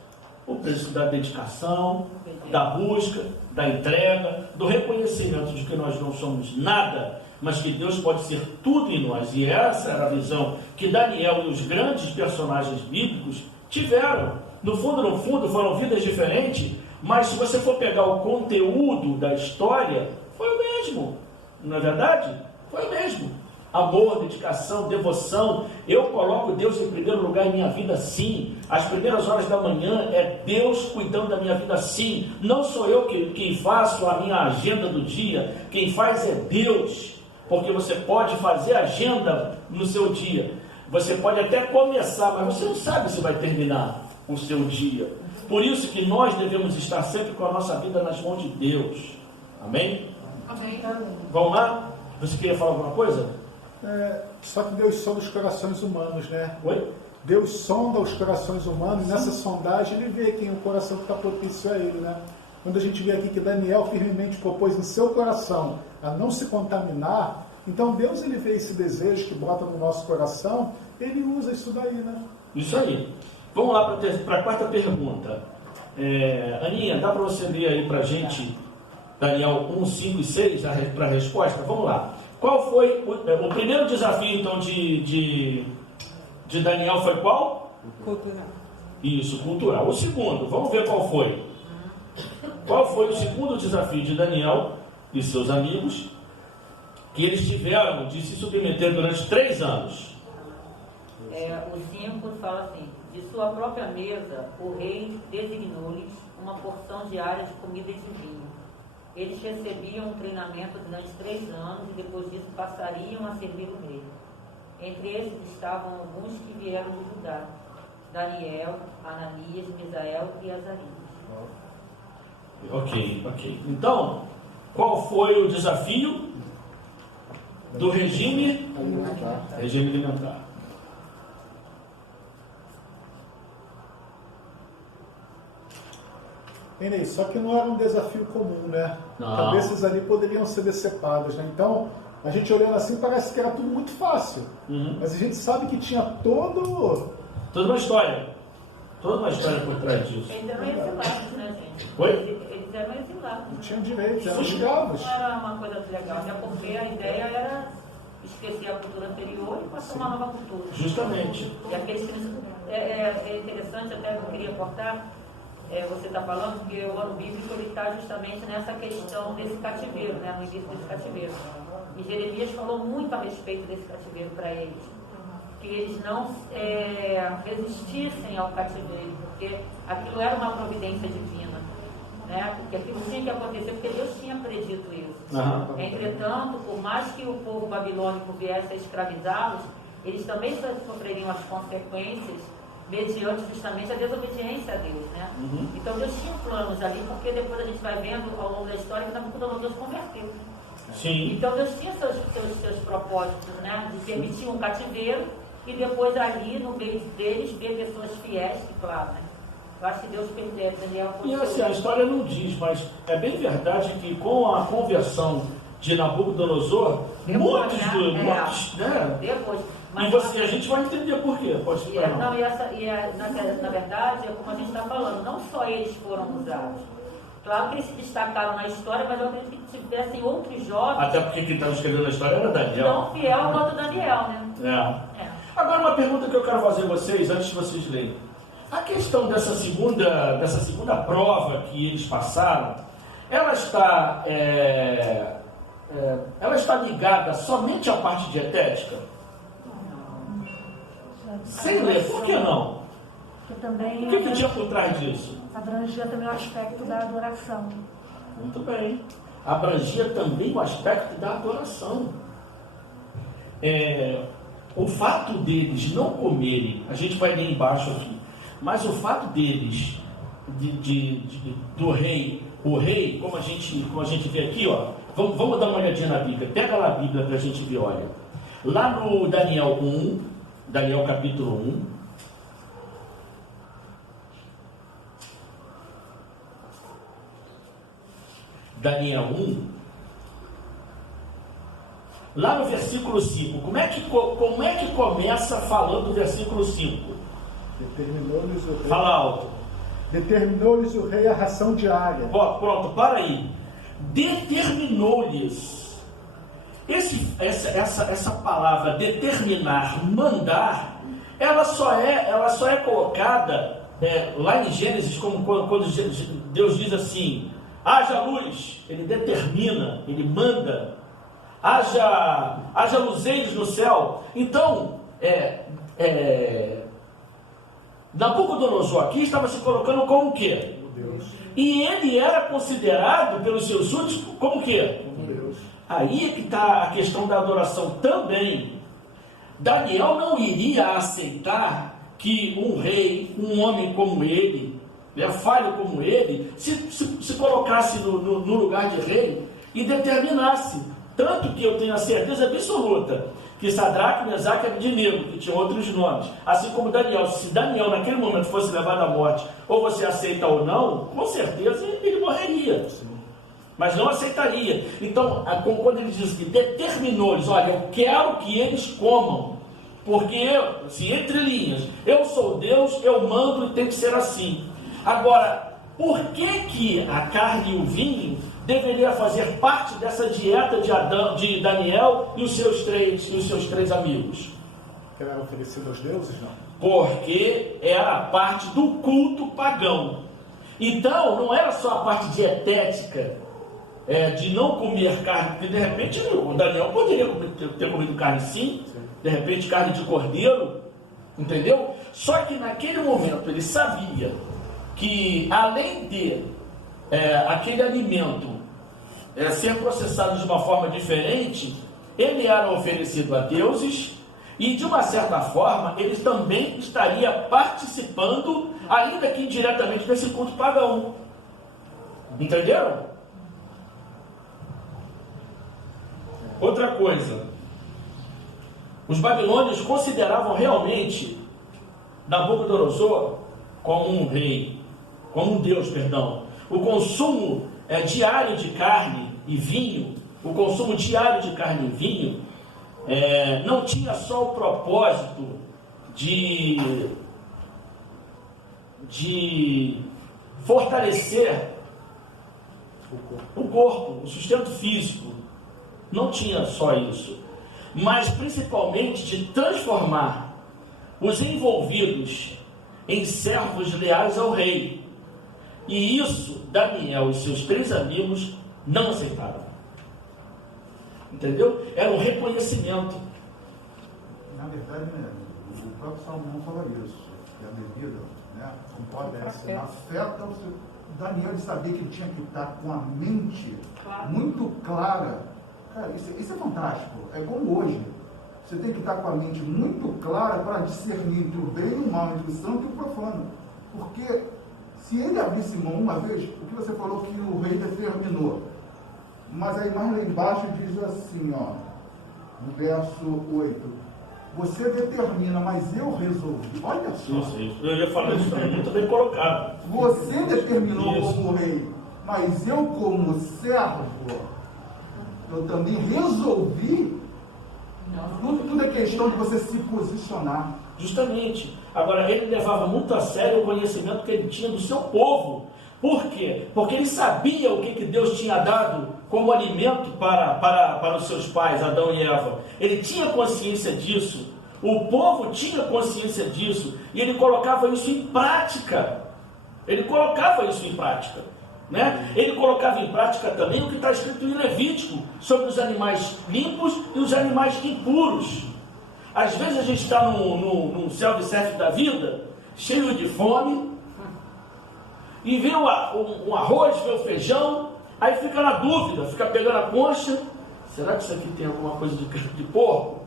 O preço da dedicação, da busca, da entrega, do reconhecimento de que nós não somos nada, mas que Deus pode ser tudo em nós. E essa era a visão que Daniel e os grandes personagens bíblicos tiveram. No fundo, foram vidas diferentes, mas se você for pegar o conteúdo da história, foi o mesmo. Não é verdade? Foi o mesmo. Amor, dedicação, devoção. Eu coloco Deus em primeiro lugar em minha vida, sim. As primeiras horas da manhã é Deus cuidando da minha vida, sim. Não sou eu quem faço a minha agenda do dia. Quem faz é Deus. Porque você pode fazer agenda no seu dia. Você pode até começar, mas você não sabe se vai terminar o seu dia. Por isso que nós devemos estar sempre com a nossa vida nas mãos de Deus. Amém? Amém. Vamos lá? Você queria falar alguma coisa? Só que Deus sonda os corações humanos, né? Oi? Deus sonda os corações humanos, e nessa sondagem ele vê quem o coração que está propício a ele, né? Quando a gente vê aqui que Daniel firmemente propôs em seu coração a não se contaminar, então Deus ele vê esse desejo que bota no nosso coração, ele usa isso daí, né? Isso aí. Vamos lá para a quarta pergunta. Aninha, dá para você ler aí para a gente Daniel 1, 5 e 6 para a resposta? Vamos lá. Qual foi o primeiro desafio, então, de Daniel foi qual? Cultural. Isso, cultural. O segundo, vamos ver qual foi. Qual foi o segundo desafio de Daniel e seus amigos que eles tiveram de se submeter durante 3 anos? O 5 fala assim: de sua própria mesa, o rei designou-lhes uma porção diária de comida e de vinho. Eles recebiam um treinamento durante 3 anos e depois disso passariam a servir o rei. Entre eles estavam alguns que vieram de Judá: Daniel, Ananias, Misael e Azarias. Ok. Então, qual foi o desafio do regime alimentar? Só que não era um desafio comum, né? Não. Cabeças ali poderiam ser decepadas, né? Então, A gente olhando assim parece que era tudo muito fácil. Mas a gente sabe que tinha toda uma história. Toda uma história por trás disso. Eles eram exilados, né, gente? Oi? Eles eram exilados. Não tinham direito, eram escravos. Não era uma coisa legal, até porque a ideia era esquecer a cultura anterior e passar uma nova cultura. Justamente. E aqueles é interessante, até não queria cortar, você está falando, porque o ano bíblico está justamente nessa questão desse cativeiro, né, no início desse cativeiro. E Jeremias falou muito a respeito desse cativeiro para eles. Que eles não resistissem ao cativeiro, porque aquilo era uma providência divina, né? Porque aquilo tinha que acontecer, porque Deus tinha predito isso. Entretanto, por mais que o povo babilônico viesse a escravizá-los, eles também sofreriam as consequências mediante justamente a desobediência a Deus, né? Então Deus tinha planos ali, porque depois a gente vai vendo ao longo da história que Nabucodonosor se converteu. Sim. Então Deus tinha seus propósitos, né? De permitir um cativeiro e depois ali, no meio deles, ver pessoas fiéis, que claro, né? Eu acho que Deus perdeu, Daniel. E assim, a história não diz, mas é bem verdade que com a conversão de Nabucodonosor, muitos, né? Depois. Mas a gente vai entender por quê. Pode explicar. Na verdade, é como a gente está falando, não só eles foram usados. Claro que eles se destacaram na história, mas eu acredito que tivessem outros jovens. Até porque quem estava escrevendo a história era Daniel. Tão fiel quanto Daniel, né? Agora, uma pergunta que eu quero fazer a vocês, antes de vocês lerem. A questão dessa segunda prova que eles passaram, ela está ligada somente à parte dietética? Sem ler, por que não? Que também O que tinha por trás disso? abrangia também o aspecto da adoração. Muito bem. Abrangia também o aspecto da adoração. O fato deles não comerem, a gente vai ler embaixo aqui, mas o fato deles, do rei, o rei, como a gente vê aqui, ó, vamos dar uma olhadinha na Bíblia, pega lá a Bíblia para a gente ver, olha. Lá no Daniel 1, Daniel capítulo 1, Daniel 1, lá no versículo 5, como é que começa falando o versículo 5? Determinou-lhes o rei. Fala alto. Determinou-lhes o rei a ração diária. Ó, pronto, para aí. Determinou-lhes. Essa palavra determinar, mandar, ela só é colocada lá em Gênesis, como quando Deus diz assim: haja luz, ele determina, ele manda. Haja luzeiros no céu. Então, Nabucodonosor aqui estava se colocando como o quê? Deus. E ele era considerado pelos seus súditos como o quê? Deus. Aí é que está a questão da adoração também. Daniel não iria aceitar que um rei, um homem como ele, falho como ele, se colocasse no lugar de rei e determinasse. Tanto que eu tenho a certeza absoluta que Sadraque, Mesaque e Abednego, que tinham outros nomes, assim como Daniel, se Daniel naquele momento fosse levado à morte, ou você aceita ou não, com certeza ele morreria. Mas não aceitaria. Então, quando ele diz que determinou-lhes, olha, eu quero que eles comam, porque se entre linhas, eu sou Deus, eu mando e tem que ser assim. Agora, por que a carne e o vinho deveria fazer parte dessa dieta de Daniel e os seus três amigos? Que era oferecido aos deuses, não? Porque era parte do culto pagão. Então, não era só a parte dietética, de não comer carne, porque de repente o Daniel poderia ter comido carne sim, de repente carne de cordeiro, entendeu? Só que naquele momento ele sabia que além de aquele alimento ser processado de uma forma diferente, ele era oferecido a deuses e de uma certa forma ele também estaria participando, ainda que indiretamente, desse culto pagão. Entenderam? Outra coisa, os babilônios consideravam realmente Nabucodonosor como um rei, como um deus, perdão. O consumo diário de carne e vinho o consumo diário de carne e vinho, não tinha só o propósito de fortalecer o corpo, o sustento físico. Não tinha só isso, mas principalmente de transformar os envolvidos em servos leais ao rei. E isso Daniel e seus 3 amigos não aceitaram. Entendeu? Era um reconhecimento. Na verdade, né, o próprio Salomão fala isso, que a bebida, né, como pode ser, afeta o seu... Daniel, ele sabia que ele tinha que estar com a mente muito clara. Cara, isso é fantástico. É como hoje. Você tem que estar com a mente muito clara para discernir entre o bem e o mal, entre o santo e o profano. Porque se ele abrisse mão uma vez, o que você falou que o rei determinou. Mas aí mais lá embaixo diz assim, ó, no verso 8, você determina, mas eu resolvi. Olha só. Isso. Eu ia falar isso também, muito bem colocado. Você determinou como rei, mas eu como servo, eu também resolvi. Tudo é questão de você se posicionar. Justamente. Agora, ele levava muito a sério o conhecimento que ele tinha do seu povo. Por quê? Porque ele sabia o que Deus tinha dado como alimento para os seus pais, Adão e Eva. Ele tinha consciência disso. O povo tinha consciência disso. E ele colocava isso em prática. Né? Ele colocava em prática também o que está escrito em Levítico sobre os animais limpos e os animais impuros. Às vezes a gente está num self-service da vida, cheio de fome, e vê um arroz, vê o feijão, aí fica na dúvida, fica pegando a concha, será que isso aqui tem alguma coisa de carne de porco?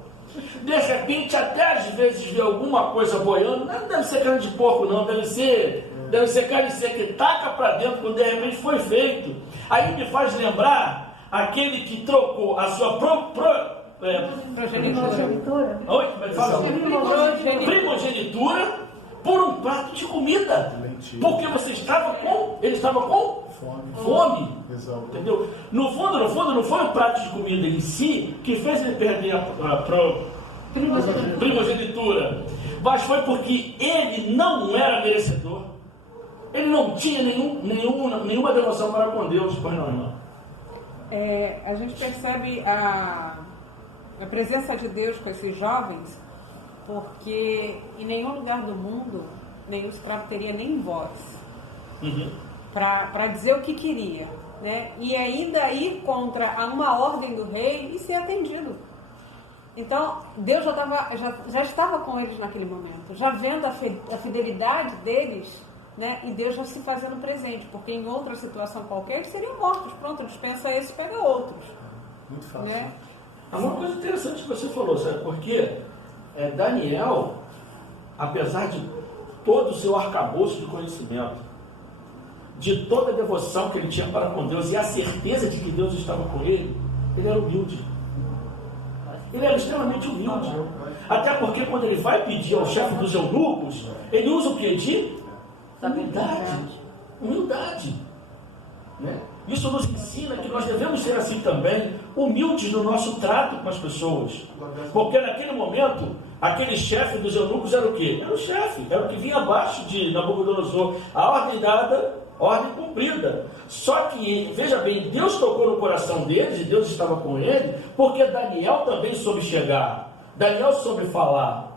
De repente, até às vezes vê alguma coisa boiando, não deve ser carne de porco não, deve ser carne seca, que taca para dentro quando de repente foi feito. Aí me faz lembrar aquele que trocou a sua primogenitura por um prato de comida. Porque ele estava com fome. Entendeu? No fundo, não foi o prato de comida em si que fez ele perder a primogenitura, mas foi porque ele não era merecedor. Ele não tinha nenhuma devoção para com Deus. Pois não, irmão? A gente percebe a presença de Deus com esses jovens, porque em nenhum lugar do mundo nenhum escravo teria nem voz para dizer o que queria, né? E ainda ir contra uma ordem do rei e ser atendido. Então Deus já estava com eles naquele momento, já vendo a fidelidade deles, né? E Deus já se fazendo presente, porque em outra situação qualquer eles seriam mortos. Pronto, dispensa esse, pega outros. Muito fácil. Né? Uma coisa interessante que você falou, sabe por quê? Daniel, apesar de todo o seu arcabouço de conhecimento, de toda a devoção que ele tinha para com Deus e a certeza de que Deus estava com ele, ele era humilde. Ele era extremamente humilde. Até porque quando ele vai pedir ao chefe dos eunucos, ele usa o que? De humildade. Né? Isso nos ensina que nós devemos ser assim também, humildes no nosso trato com as pessoas. Porque naquele momento, aquele chefe dos eunucos era o quê? Era o chefe, era o que vinha abaixo de Nabucodonosor. A ordem dada, ordem cumprida. Só que, veja bem, Deus tocou no coração deles, e Deus estava com ele, porque Daniel também soube chegar. Daniel soube falar.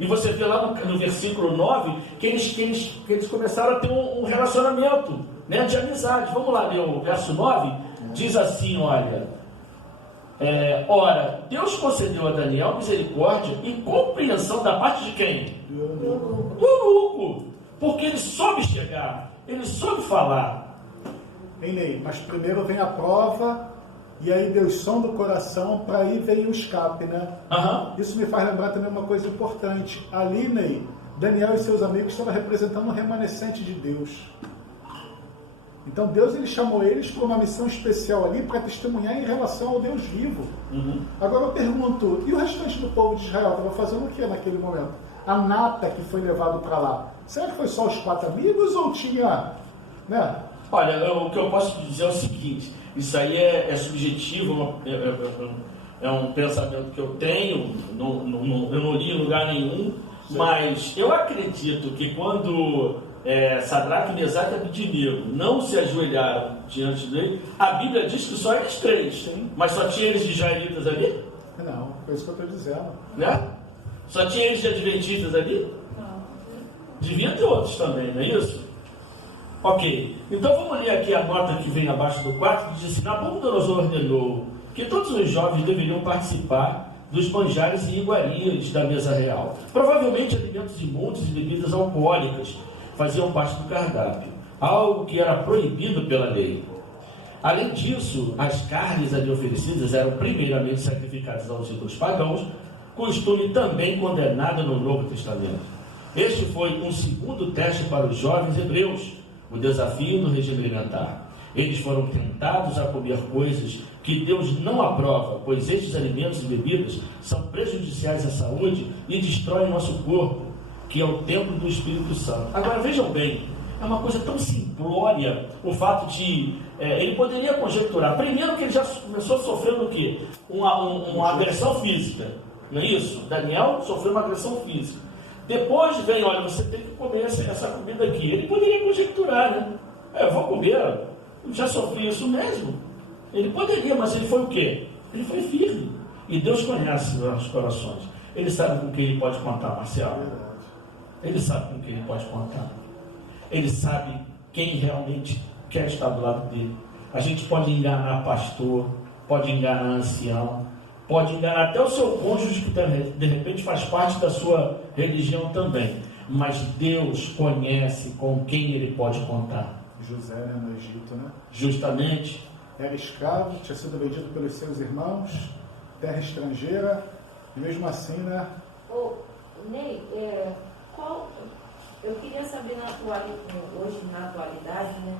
E você vê lá no versículo 9, que eles começaram a ter um relacionamento, né, de amizade. Vamos lá ler o verso 9, diz assim, olha, ora, Deus concedeu a Daniel misericórdia e compreensão da parte de quem? Do eunuco, porque ele soube chegar, ele soube falar. Ney, mas primeiro vem a prova, e aí Deus sonda o coração, para aí vem o escape, né? Isso me faz lembrar também uma coisa importante. Ali, Ney, Daniel e seus amigos estavam representando um remanescente de Deus. Então Deus ele chamou eles para uma missão especial ali, para testemunhar em relação ao Deus vivo. Agora eu pergunto, e o restante do povo de Israel estava fazendo o que naquele momento? A nata que foi levado para lá, será que foi só os 4 amigos ou tinha, né? Olha, o que eu posso dizer é o seguinte, Isso aí é subjetivo, é um pensamento que eu tenho, eu não li em lugar nenhum, mas eu acredito que quando Sadraque, Mesaque e Abednego não se ajoelharam diante dele, a Bíblia diz que só eles 3, sim. Mas só tinha eles de israelitas ali? Não, foi isso que eu estou dizendo. Né? Só tinha eles de adventistas ali? Devia ter outros também, não é isso? Ok, então vamos ler aqui a nota que vem abaixo do 4, que diz assim: Nabucodonosor ordenou que todos os jovens deveriam participar dos manjares e iguarias da mesa real. Provavelmente alimentos imundos e bebidas alcoólicas faziam parte do cardápio, algo que era proibido pela lei. Além disso, as carnes ali oferecidas eram primeiramente sacrificadas aos ídolos pagãos, costume também condenado no Novo Testamento. Este foi um segundo teste para os jovens hebreus, o desafio do regime alimentar. Eles foram tentados a comer coisas que Deus não aprova, pois estes alimentos e bebidas são prejudiciais à saúde e destroem nosso corpo, que é o templo do Espírito Santo. Agora vejam bem, é uma coisa tão simplória o fato de... ele poderia conjecturar, primeiro que ele já começou sofrendo o quê? Uma agressão física, não é isso? Daniel sofreu uma agressão física. Depois vem, olha, você tem que comer essa comida aqui. Ele poderia conjecturar, né? Eu vou comer, eu já sofri isso mesmo. Ele poderia, mas ele foi o quê? Ele foi firme. E Deus conhece os corações. Ele sabe com quem ele pode contar, Marcelo. Ele sabe com quem ele pode contar. Ele sabe quem realmente quer estar do lado dele. A gente pode enganar pastor, pode enganar ancião, pode enganar até o seu cônjuge, que de repente faz parte da sua religião também. Mas Deus conhece com quem ele pode contar. José, né, no Egito, né? Justamente. Era escravo, tinha sido vendido pelos seus irmãos, terra estrangeira, e mesmo assim, né? Ney, eu queria saber hoje, na atualidade, né?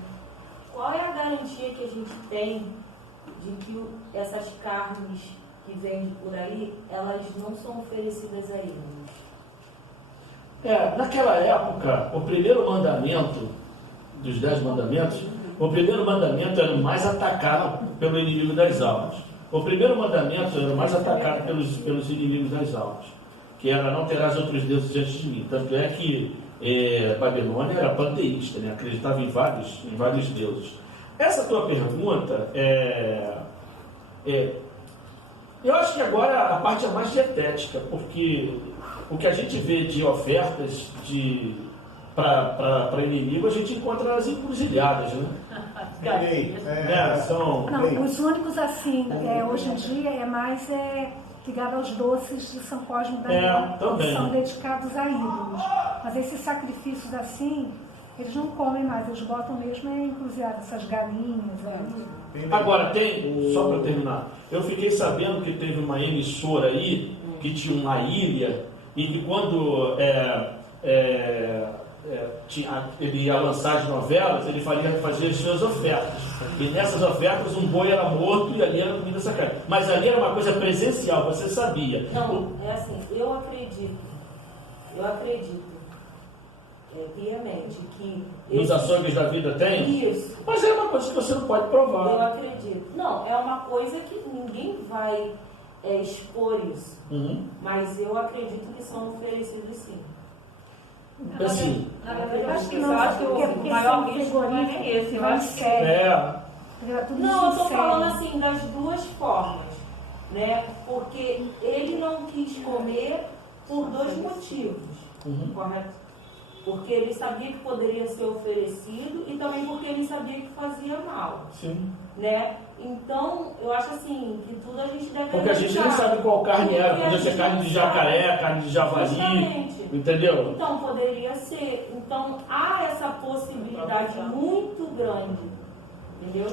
Qual é a garantia que a gente tem de que essas carnes que vendem por aí, elas não são oferecidas a ídolos? Naquela época, o primeiro mandamento dos 10 mandamentos, o primeiro mandamento era o mais atacado pelo inimigo das almas. O primeiro mandamento era o mais atacado pelos inimigos das almas, que era: não terás outros deuses diante de mim. Tanto é que Babilônia era panteísta, né? Acreditava em vários deuses. Essa tua pergunta eu acho que agora a parte é mais dietética, porque o que a gente vê de ofertas para inimigo, a gente encontra nas encruzilhadas, né? Não, os únicos assim, hoje em dia, é mais ligado aos doces de São Cosme e Damião, que são dedicados a ídolos. Mas esses sacrifícios assim, eles não comem mais, eles botam mesmo em encruzilhada, essas galinhas. Agora, só para terminar, eu fiquei sabendo que teve uma emissora aí, que tinha uma ilha, e que quando ele ia lançar as novelas, ele fazia as suas ofertas. E nessas ofertas um boi era morto e ali era comida sagrada. Mas ali era uma coisa presencial, você sabia. Não, é assim, eu acredito piamente que... Nos açougues da vida tem? Isso. Mas é uma coisa que você não pode provar. Eu acredito. Não, é uma coisa que ninguém vai expor isso. Mas eu acredito que são oferecidos sim. Assim. Na verdade, eu acho que o maior risco não é esse. Eu acho que não, eu estou falando assim das duas formas, né? Porque ele não quis comer por 2 motivos, correto? Porque ele sabia que poderia ser oferecido e também porque ele sabia que fazia mal. Sim. Né? Então, eu acho assim, que tudo a gente deve... Porque a gente nem sabe qual carne era. Podia ser carne de jacaré, carne de javali. Justamente. Entendeu? Então, poderia ser. Então, há essa possibilidade muito grande. Entendeu?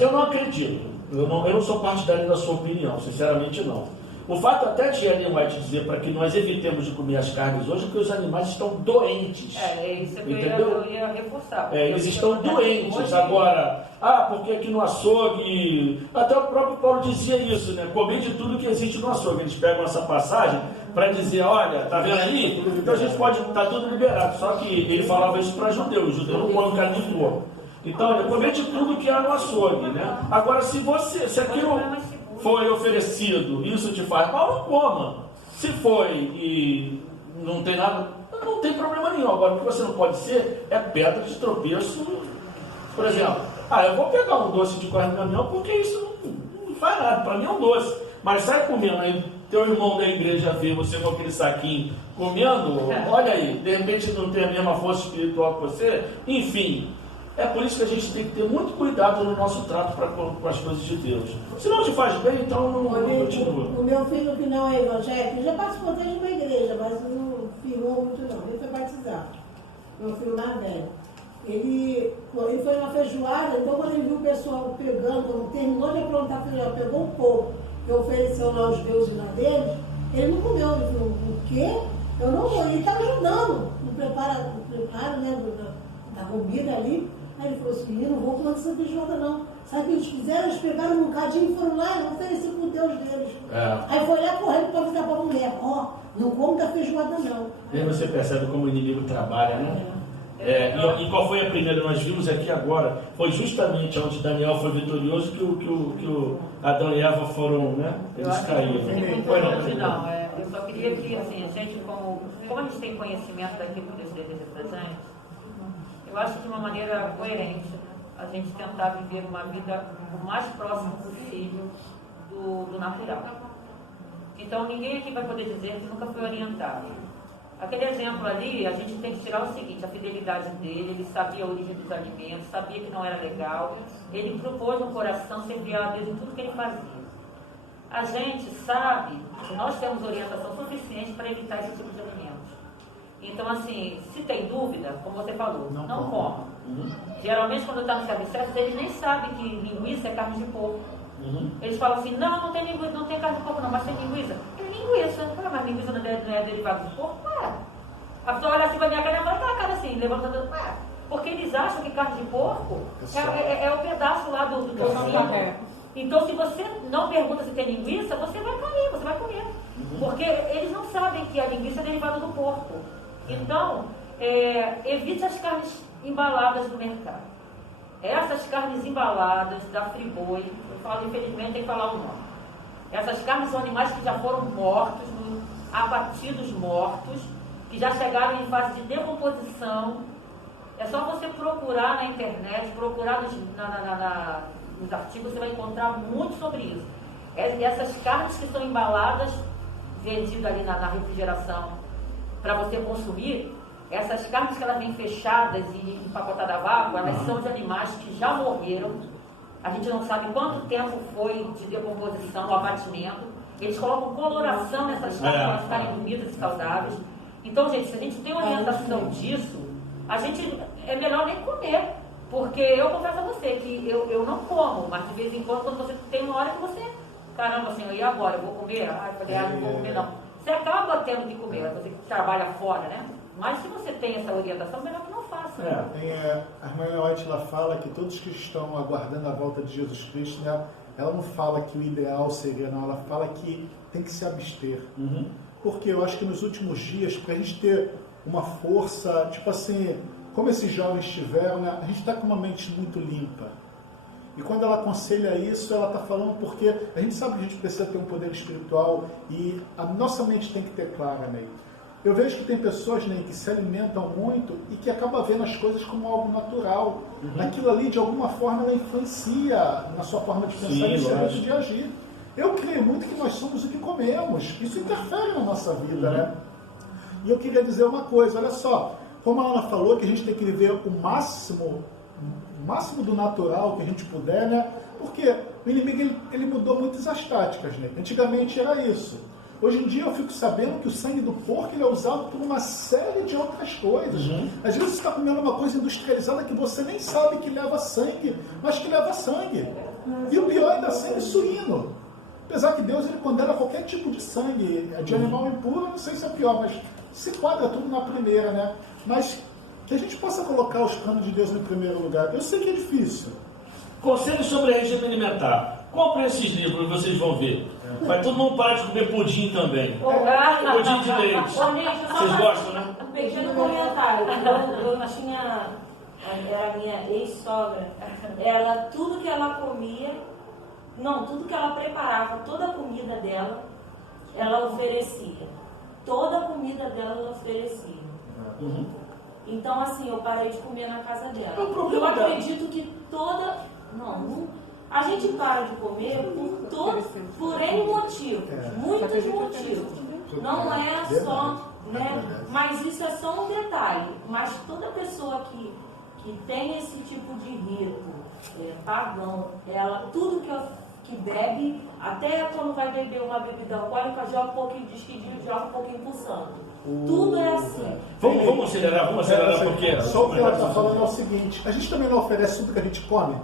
Eu não acredito. Eu não sou partidário da sua opinião, sinceramente não. O fato até de Ellen White dizer para que nós evitemos de comer as carnes hoje é que os animais estão doentes. Isso que eu ia reforçar. Eles estão doentes. Agora, porque aqui no açougue, até o próprio Paulo dizia isso, né? Comer de tudo que existe no açougue. Eles pegam essa passagem para dizer, olha, tá vendo aí? Então a gente pode estar tudo liberado. Só que ele falava isso para judeus. Os judeus não comem carne de porco. Então, ele come de tudo que há no açougue, né? Agora, se aquilo foi oferecido, isso te faz mal, não coma. Se foi e não tem nada, não tem problema nenhum. Agora, o que você não pode ser é pedra de tropeço. Por exemplo, eu vou pegar um doce de carne de caminhão porque isso não faz nada, para mim é um doce. Mas sai comendo aí, teu irmão da igreja vê você com aquele saquinho comendo, olha aí, de repente não tem a mesma força espiritual que você, enfim. É por isso que a gente tem que ter muito cuidado no nosso trato com as coisas de Deus. Se não te faz bem, então não continua. O meu filho, que não é evangélico, já participou até de uma igreja, mas não firmou muito não. Ele foi batizado. Meu filho mais velho. Ele foi numa feijoada, então quando ele viu o pessoal pegando, quando terminou de aprontar a feijoada, pegou um pouco que ofereceu lá aos deuses lá deles, ele não comeu. Ele falou, o quê? Eu não vou. Ele estava ajudando no preparo, né, da comida ali. Aí ele falou assim, eu não vou comer essa feijoada não. Sabe o que eles fizeram? Eles pegaram um bocadinho e foram lá e ofereceram para o Deus deles. Aí foi lá correndo para avisar para a mulher, não come da feijoada não. E aí você percebe como o inimigo trabalha, né? E qual foi a primeira? Nós vimos aqui agora, foi justamente onde Daniel foi vitorioso que o Adão e Eva foram, né? Eles caíram. Eu só queria que, assim, a gente, como a gente tem conhecimento daquilo que Deus deseja pra gente, eu acho que de uma maneira coerente, a gente tentar viver uma vida o mais próximo possível do natural. Então, ninguém aqui vai poder dizer que nunca foi orientado. Aquele exemplo ali, a gente tem que tirar o seguinte, a fidelidade dele, ele sabia a origem dos alimentos, sabia que não era legal, ele propôs no coração servir a Deus em tudo que ele fazia. A gente sabe que nós temos orientação suficiente para evitar esse tipo de alimentos. Então, assim, se tem dúvida, como você falou, não coma. Geralmente, quando está no serviço, eles nem sabem que linguiça é carne de porco. Eles falam assim, não tem linguiça, não tem carne de porco não, mas tem linguiça. É linguiça. Mas linguiça não é derivado de porco? A pessoa olha assim pra minha cara e fala, tá a cara assim, levantando. Porque eles acham que carne de porco é o pedaço lá do ossinho. Então, se você não pergunta se tem linguiça, você vai cair, você vai comer. Porque eles não sabem que a linguiça é derivada do porco. Então, evite as carnes embaladas no mercado. Essas carnes embaladas da Friboi, eu falo, infelizmente, tem que falar o nome. Essas carnes são animais que já foram mortos, abatidos mortos, que já chegaram em fase de decomposição. É só você procurar na internet, procurar nos artigos, você vai encontrar muito sobre isso. Essas carnes que são embaladas, vendidas ali na refrigeração, para você consumir, essas carnes que elas vêm fechadas e empacotadas a vácuo, elas são de animais que já morreram. A gente não sabe quanto tempo foi de decomposição, o abatimento. Eles colocam coloração nessas carnes para elas ficarem bonitas e saudáveis. Então, gente, se a gente tem orientação disso, a gente é melhor nem comer. Porque eu confesso a você que eu não como, mas de vez em quando você tem uma hora que você, caramba, assim, e agora? Eu vou comer? Eu falei, não vou comer não. Você acaba tendo que comer, você que trabalha fora, né? Mas se você tem essa orientação, melhor que não faça. A irmã White, ela fala que todos que estão aguardando a volta de Jesus Cristo, né, ela não fala que o ideal seria, não, ela fala que tem que se abster. Porque eu acho que nos últimos dias, para a gente ter uma força, tipo assim, como esses jovens tiveram, né, a gente está com uma mente muito limpa. E quando ela aconselha isso, ela está falando porque a gente sabe que a gente precisa ter um poder espiritual e a nossa mente tem que ter clara, né? Eu vejo que tem pessoas, né, que se alimentam muito e que acabam vendo as coisas como algo natural. Aquilo ali, de alguma forma, ela influencia na sua forma de pensar e seu de agir. Eu creio muito que nós somos o que comemos. Isso interfere na nossa vida, né? E eu queria dizer uma coisa, olha só. Como a Ana falou, que a gente tem que viver o máximo do natural que a gente puder, né? Porque o inimigo, ele mudou muitas as táticas, né? Antigamente era isso. Hoje em dia eu fico sabendo que o sangue do porco ele é usado por uma série de outras coisas. Às vezes você está comendo uma coisa industrializada que você nem sabe que leva sangue, mas que leva sangue. E o pior ainda é sangue suíno. Apesar que Deus ele condena qualquer tipo de sangue. De animal impuro, não sei se é pior, mas se quadra tudo na primeira, né? Mas que a gente possa colocar os planos de Deus em primeiro lugar. Eu sei que é difícil. Conselhos sobre regime alimentar. Comprem esses livros, vocês vão ver. Vai todo mundo parar de comer pudim também. Pudim de leite. Vocês gostam, né? Um pequeno comentário. Eu tinha era a minha ex-sogra, ela, tudo que ela comia, tudo que ela preparava, toda a comida dela, ela oferecia. Toda a comida dela ela oferecia. Uhum. Então, assim, eu parei de comer na casa dela. É o problema Eu dela. acredito que toda... A gente para de comer por N motivos, muitos motivos. Não é só, né? Mas isso é só um detalhe. Mas toda pessoa que tem esse tipo de rito pagão, ela, tudo que bebe, até quando vai beber uma bebida alcoólica, joga um pouquinho de esquidinho, joga um pouquinho pro santo. Tudo é assim. Vamos acelerar porque... Só o que ela está falando é o seguinte, a gente também não oferece tudo que a gente come?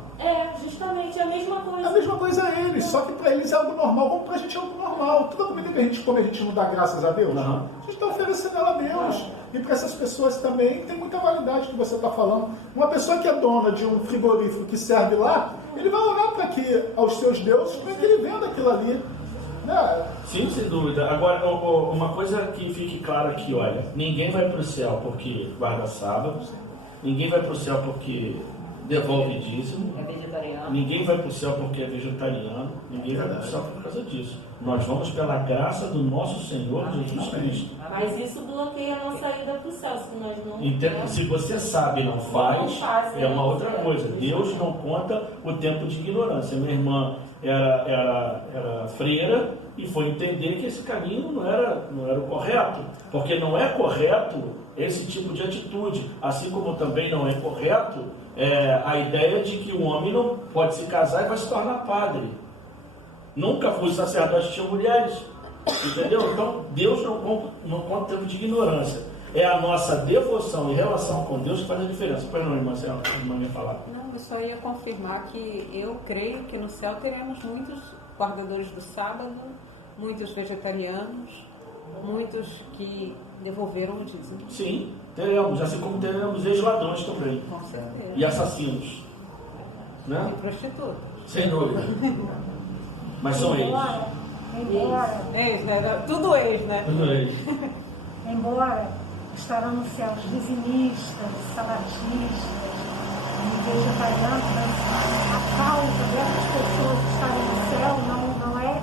Justamente, é a mesma coisa. A mesma coisa a eles, só que para eles é algo normal, como para a gente é algo normal. Toda comida que a gente come, a gente não dá graças a Deus? Uhum. A gente está oferecendo ela a Deus. E para essas pessoas também tem muita validade que você está falando. Uma pessoa que é dona de um frigorífico que serve lá, ele vai orar para que aos seus deuses, para que ele venda aquilo ali. Sim, sem dúvida. Agora, uma coisa que fique clara aqui, olha, ninguém vai para o céu porque guarda sábado, ninguém vai para o céu porque devolve dízimo, É vegetariano. ninguém vai para o céu porque é vegetariano, ninguém vai para o céu por causa disso. Nós vamos pela graça do nosso Senhor Jesus Cristo. Mas isso bloqueia a nossa ida para o céu, se nós não... Então, se você sabe e não faz, é uma outra coisa. Deus não conta o tempo de ignorância. Minha irmã era freira e foi entender que esse caminho não era o correto, porque não é correto esse tipo de atitude, assim como também não é correto a ideia de que o homem não pode se casar e vai se tornar padre. Nunca fui sacerdote, tinha mulheres, entendeu? Então Deus não conta o tempo de ignorância. É a nossa devoção em relação com Deus que faz a diferença. Pois não, irmã, você não ia falar? Não, eu só ia confirmar que eu creio que no céu teremos muitos guardadores do sábado, muitos vegetarianos, muitos que devolveram o dízimo. Sim, teremos, assim como teremos ex-ladrões também. Com certeza. E assassinos. Né? E prostitutas. Sem dúvida. Mas são eles. Embora, Ex, né? Tudo ex, né? Tudo eles. embora estarão no céu os dizimistas, os sabatistas, os vegetarianos, mas a causa dessas pessoas estarem no céu não é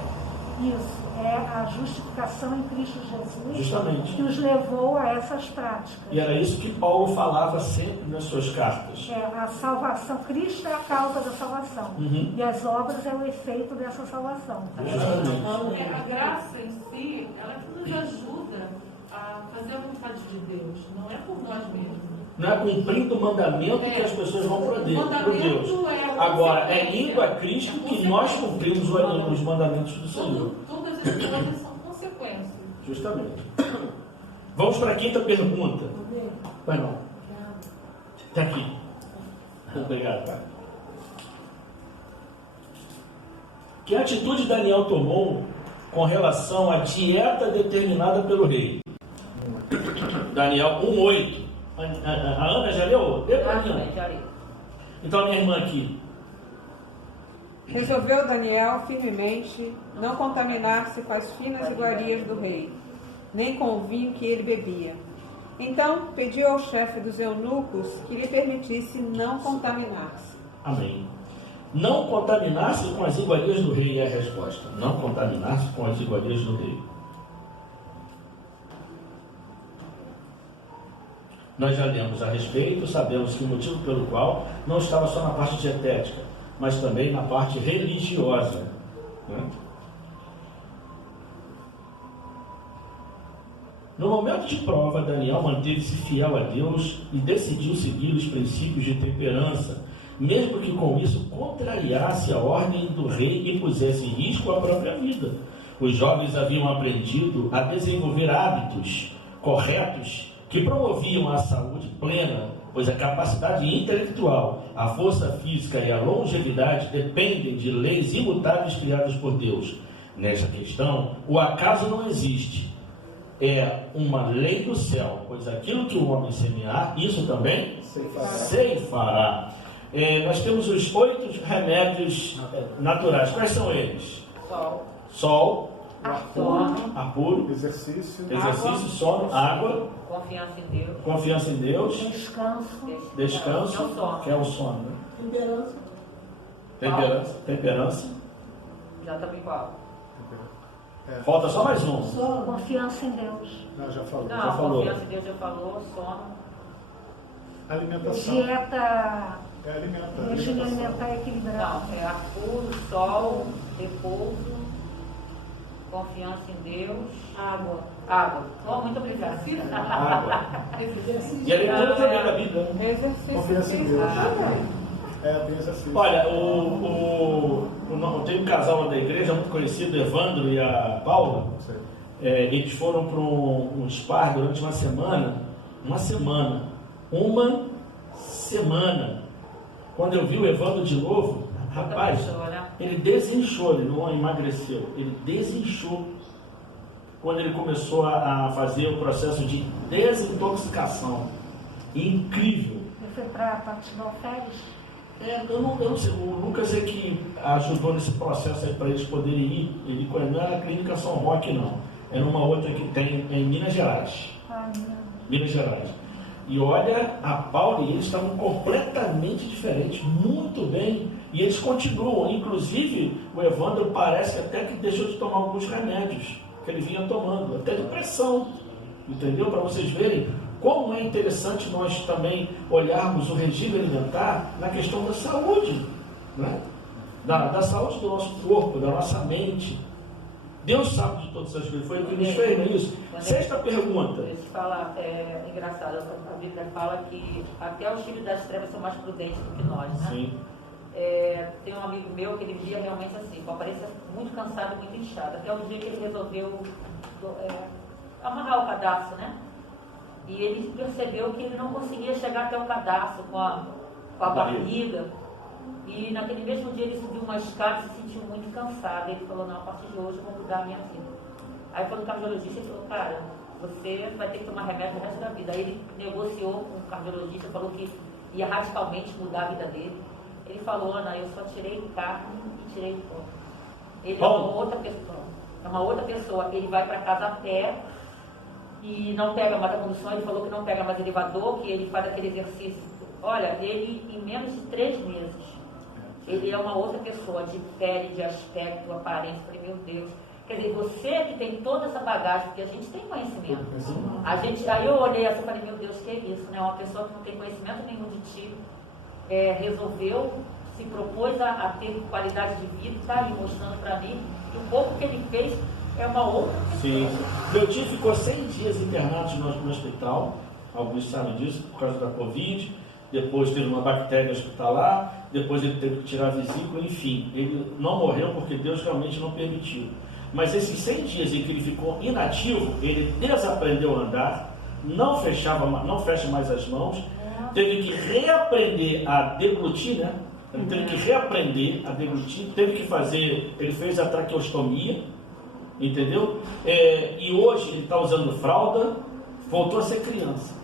isso, é a justificação em Cristo Jesus. Justamente. Que os levou a essas práticas. E era isso que Paulo falava sempre nas suas cartas. A salvação, Cristo é a causa da salvação. Uhum. E as obras é o efeito dessa salvação. Justamente. A graça em si, ela nos ajuda a fazer a vontade de Deus, não é por nós mesmos. Não é cumprindo o mandamento que as pessoas vão para Deus. Agora, é indo a Cristo que nós cumprimos os mandamentos do Senhor. Todas as coisas são consequências. Justamente. Vamos para a quinta pergunta. Vai não. Está aqui. Obrigado. Que atitude Daniel tomou com relação à dieta determinada pelo rei? Daniel 1:8. A Ana já leu? Lê para mim. Já li. Então a minha irmã aqui. Resolveu Daniel firmemente não contaminar-se com as finas iguarias do rei, nem com o vinho que ele bebia. Então pediu ao chefe dos eunucos que lhe permitisse não contaminar-se. Amém. Não contaminar-se com as iguarias do rei é a resposta. Não contaminar-se com as iguarias do rei. Nós já lemos a respeito, sabemos que o motivo pelo qual não estava só na parte dietética, mas também na parte religiosa. Né? No momento de prova, Daniel manteve-se fiel a Deus e decidiu seguir os princípios de temperança, mesmo que com isso contrariasse a ordem do rei e pusesse em risco a própria vida. Os jovens haviam aprendido a desenvolver hábitos corretos que promoviam a saúde plena, pois a capacidade intelectual, a força física e a longevidade dependem de leis imutáveis criadas por Deus. Nessa questão, o acaso não existe. É uma lei do céu, pois aquilo que o homem semear, isso também ceifará. Nós temos os 8 remédios naturais. Quais são eles? Sol. Sol, ar puro, exercício, sono, água, confiança em Deus, descanso, que é o sono, né? Temperança. Já está igual. Falta só mais um. Confiança em Deus. Não, já falou. Confiança em Deus já falou, sono. Alimentação. Dieta. Regime alimentar equilibrado. Não, ar puro, sol, repouso, confiança em Deus, água. Oh, muito obrigada. Água. E a leitura também da Bíblia, né? Confiança em Deus. Tem exercício. Olha, tem um casal lá da igreja muito conhecido, Evandro e a Paula. Eles foram para um spa durante uma semana. Quando eu vi o Evandro de novo, rapaz, ele desinchou, ele não emagreceu, ele desinchou quando ele começou a fazer o processo de desintoxicação. Incrível. Ele foi para Timóteos? Eu não sei, o Lucas é que ajudou nesse processo aí para eles poderem ir. Ele não era a Clínica São Roque, não. Era uma outra que tem em Minas Gerais. Minas Gerais. E olha, a Paula e eles estavam completamente diferentes, muito bem. E eles continuam. Inclusive, o Evandro parece até que deixou de tomar alguns remédios que ele vinha tomando, até de pressão. Entendeu? Para vocês verem como é interessante nós também olharmos o regime alimentar na questão da saúde, né? Da saúde do nosso corpo, da nossa mente. Deus sabe de todas as coisas, foi o que nos fez, não é isso? Sexta pergunta. Ele fala, engraçado, a Bíblia fala que até os filhos das trevas são mais prudentes do que nós, né? Sim. Tem um amigo meu que ele via realmente assim, com a aparência muito cansado, muito inchado, até o dia que ele resolveu amarrar o cadarço, né? E ele percebeu que ele não conseguia chegar até o cadarço com a barriga. E naquele mesmo dia ele subiu uma escada e se sentiu muito cansado. Ele falou, não, a partir de hoje eu vou mudar a minha vida. Aí foi no cardiologista e falou, cara, você vai ter que tomar remédio o resto da vida. Aí ele negociou com o cardiologista, falou que ia radicalmente mudar a vida dele. Ele falou, Ana, eu só tirei carne e tirei pó. Ele é uma outra pessoa. Ele vai para casa a pé e não pega mais a condução. Ele falou que não pega mais elevador, que ele faz aquele exercício. Olha, ele em menos de 3 meses, ele é uma outra pessoa, de pele, de aspecto, aparência. Eu falei, meu Deus. Quer dizer, você que tem toda essa bagagem, porque a gente tem conhecimento. Aí eu olhei assim e falei, meu Deus, que é isso, né? Uma pessoa que não tem conhecimento nenhum de ti, resolveu, se propôs a ter qualidade de vida, está aí mostrando para mim, que o pouco que ele fez é uma outra pessoa. Sim. Meu tio ficou 100 dias internado no hospital, alguns sabem disso, por causa da Covid. Depois teve uma bactéria hospitalar, depois ele teve que tirar a vesícula, enfim. Ele não morreu porque Deus realmente não permitiu. Mas esses 100 dias em que ele ficou inativo, ele desaprendeu a andar, não fecha mais as mãos, teve que reaprender a deglutir, né? Ele teve que reaprender a deglutir, ele fez a traqueostomia, entendeu? E hoje ele está usando fralda, voltou a ser criança.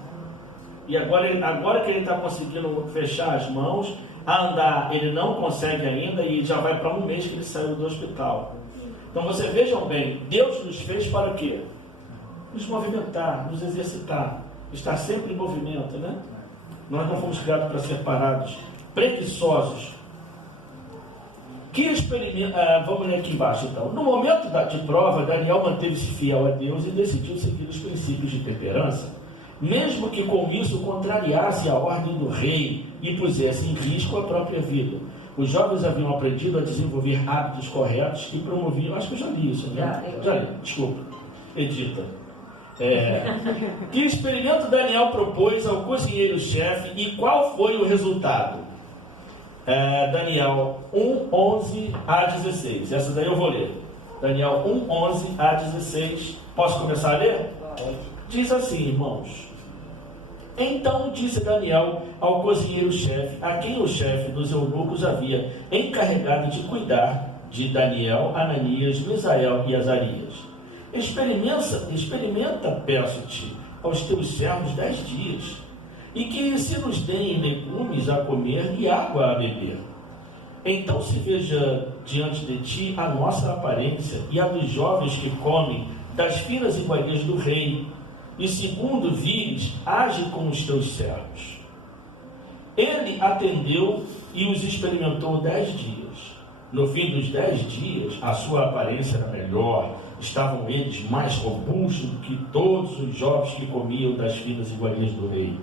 E agora que ele está conseguindo fechar as mãos, a andar ele não consegue ainda e já vai para 1 mês que ele saiu do hospital. Então vocês vejam bem, Deus nos fez para o quê? Nos movimentar, nos exercitar, estar sempre em movimento, né? Nós não fomos criados para ser parados, preguiçosos. Vamos ler aqui embaixo então. No momento de prova, Daniel manteve-se fiel a Deus e decidiu seguir os princípios de temperança, mesmo que com isso contrariasse a ordem do rei e pusesse em risco a própria vida. Os jovens haviam aprendido a desenvolver hábitos corretos que promoviam, acho que eu já li isso, né? Já li, desculpa, edita. Que experimento Daniel propôs ao cozinheiro-chefe e qual foi o resultado? Daniel 1:11 a 16. Essa daí eu vou ler. Daniel 1:11 a 16. Posso começar a ler? Diz assim, irmãos. Então disse Daniel ao cozinheiro-chefe, a quem o chefe dos eunucos havia encarregado de cuidar de Daniel, Ananias, Misael e Azarias. Experimenta, peço-te, aos teus servos 10 dias, e que se nos deem legumes a comer e água a beber. Então se veja diante de ti a nossa aparência e a dos jovens que comem das finas iguarias do rei, e segundo vires, age com os teus servos. Ele atendeu e os experimentou 10 dias. No fim dos 10 dias, a sua aparência era melhor, estavam eles mais robustos do que todos os jovens que comiam das finas iguarias do rei.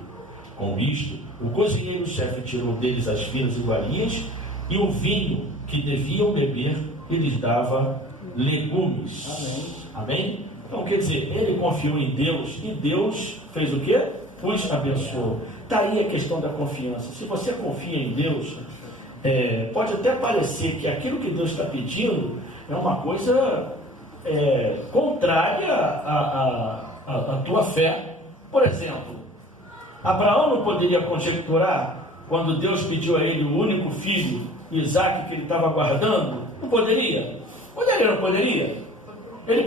Com isto, o cozinheiro-chefe tirou deles as finas iguarias e o vinho que deviam beber, e lhes dava legumes. Amém? Então, quer dizer, ele confiou em Deus e Deus fez o quê? Os abençoou. Está aí a questão da confiança. Se você confia em Deus, pode até parecer que aquilo que Deus está pedindo é uma coisa contrária à tua fé. Por exemplo, Abraão não poderia conjecturar, quando Deus pediu a ele o único filho, Isaque, que ele estava guardando? Não poderia? Poderia, não poderia? Ele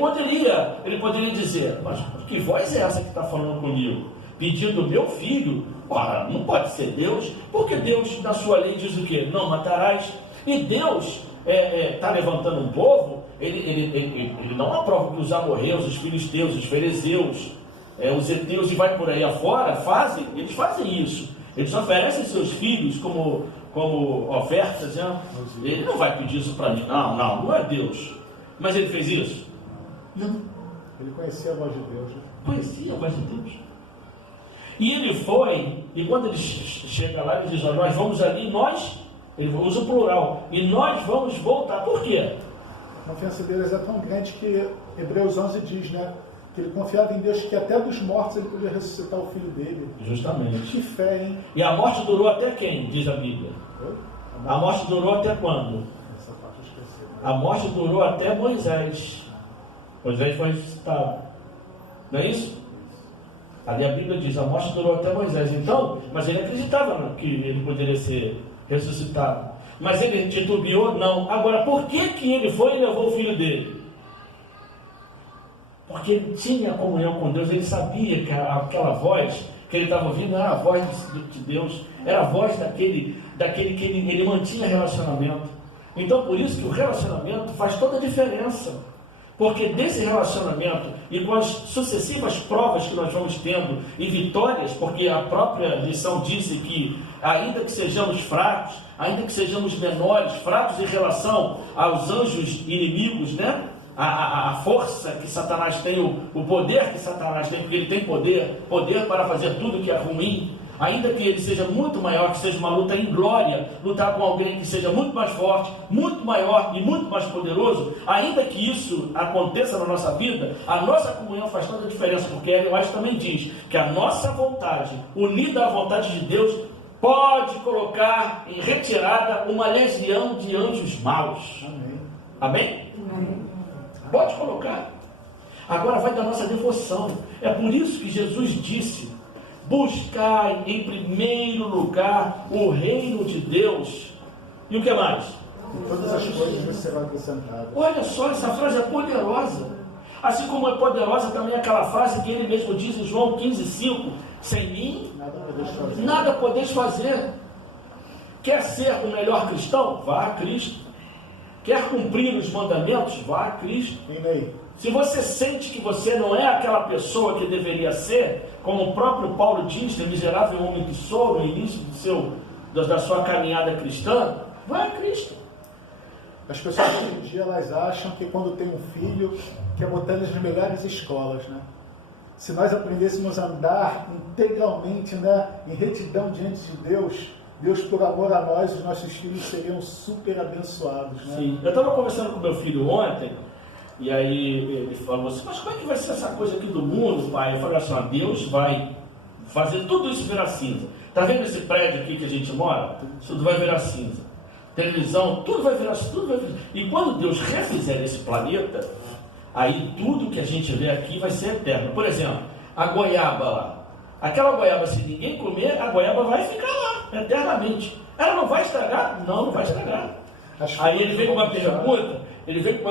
poderia dizer, mas que voz é essa que está falando comigo? Pedindo o meu filho? Ora, não pode ser Deus, porque Deus, na sua lei, diz o quê? Não matarás. E Deus está levantando um povo, ele não aprova que os amorreus, os filisteus, os ferezeus, os heteus e vai por aí afora, eles fazem isso. Eles oferecem seus filhos como ofertas, né? Ele não vai pedir isso para mim. Não é Deus. Mas ele fez isso? Não. Ele conhecia a voz de Deus. Né? Conhecia a voz de Deus. E ele foi, e quando ele chega lá, ele diz, nós vamos ali, ele usa o plural, e nós vamos voltar. Por quê? A confiança deles é tão grande que Hebreus 11 diz, né? Que ele confiava em Deus, que até dos mortos ele podia ressuscitar o filho dele. Justamente. Que fé, hein? E a morte durou até quem, diz a Bíblia? A morte durou até quando? Essa parte eu esqueci. A morte durou até Moisés. Moisés foi ressuscitado. Não é isso? Ali a Bíblia diz, a morte durou até Moisés. Então, mas ele acreditava que ele poderia ser ressuscitado. Mas ele titubeou? Não. Agora, por que ele foi e levou o filho dele? Porque ele tinha comunhão com Deus, ele sabia que aquela voz que ele estava ouvindo era a voz de Deus, era a voz daquele que ele mantinha relacionamento. Então, por isso que o relacionamento faz toda a diferença. Porque desse relacionamento e com as sucessivas provas que nós vamos tendo e vitórias, porque a própria lição disse que ainda que sejamos fracos, ainda que sejamos menores, fracos em relação aos anjos inimigos, né? A força que Satanás tem, o poder que Satanás tem, porque ele tem poder para fazer tudo que é ruim, ainda que ele seja muito maior, que seja uma luta em glória, lutar com alguém que seja muito mais forte, muito maior e muito mais poderoso, ainda que isso aconteça na nossa vida, a nossa comunhão faz toda a diferença, porque Ellen White também diz que a nossa vontade, unida à vontade de Deus, pode colocar em retirada uma legião de anjos maus. Amém? Amém? Amém. Pode colocar. Agora vai da nossa devoção. É por isso que Jesus disse, buscai em primeiro lugar o reino de Deus. E o que mais? E todas as coisas vão ser acrescentadas. Olha só, essa frase é poderosa. Assim como é poderosa também aquela frase que ele mesmo diz em João 15,5: sem mim, nada podeis fazer. Quer ser o melhor cristão? Vá a Cristo. Quer cumprir os mandamentos? Vá a Cristo. Se você sente que você não é aquela pessoa que deveria ser, como o próprio Paulo diz, o miserável homem que sou, no início da sua caminhada cristã, vá a Cristo. As pessoas hoje em dia, elas acham que quando tem um filho, quer botar eles nas melhores escolas, né? Se nós aprendêssemos a andar integralmente, né, em retidão diante de Deus, por amor a nós, os nossos filhos seriam super abençoados, né? Sim. Eu estava conversando com meu filho ontem, e aí ele falou assim, mas como é que vai ser essa coisa aqui do mundo, pai? Eu falei assim, Deus vai fazer tudo isso virar cinza. Está vendo esse prédio aqui que a gente mora? Tudo vai virar cinza. Televisão, tudo vai virar. E quando Deus refizer esse planeta, aí tudo que a gente vê aqui vai ser eterno. Por exemplo, a goiaba lá. Aquela goiaba, se ninguém comer, a goiaba vai ficar lá, eternamente. Ela não vai estragar? Não vai estragar. Aí ele veio com uma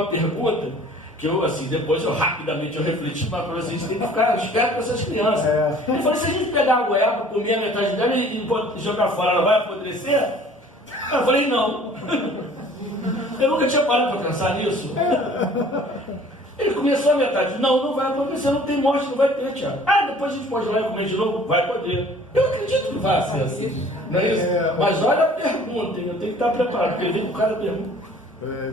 pergunta, que eu, assim, depois rapidamente refleti, mas a gente tem que ficar esperto com essas crianças. Ele falou, se a gente pegar a goiaba, comer a metade dela e jogar fora, ela vai apodrecer? Eu falei, não. Eu nunca tinha parado para pensar nisso. Ele começou a metade. Não vai acontecer, não tem morte, não vai ter, Tiago. Depois a gente pode ir lá e comer de novo? Vai poder. Eu acredito que vai ser assim. Não é isso? Mas olha a pergunta, eu tenho que estar preparado, porque vem com o cara pergunta.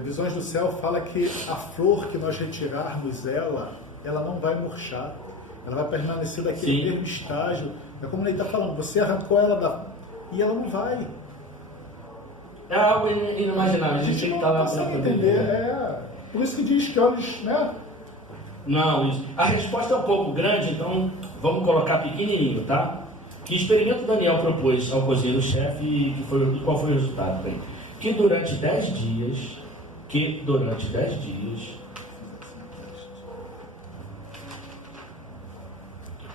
Visões do Céu fala que a flor que nós retirarmos ela não vai murchar. Ela vai permanecer daquele mesmo estágio. É como ele está falando, você arrancou ela e ela não vai. É algo inimaginável, a gente tem que estar lá para entender. Por isso que diz que olhos, né? Não, isso. A resposta é um pouco grande, então vamos colocar pequenininho, tá? Que experimento Daniel propôs ao cozinheiro-chefe e qual foi o resultado? Bem, que durante 10 dias,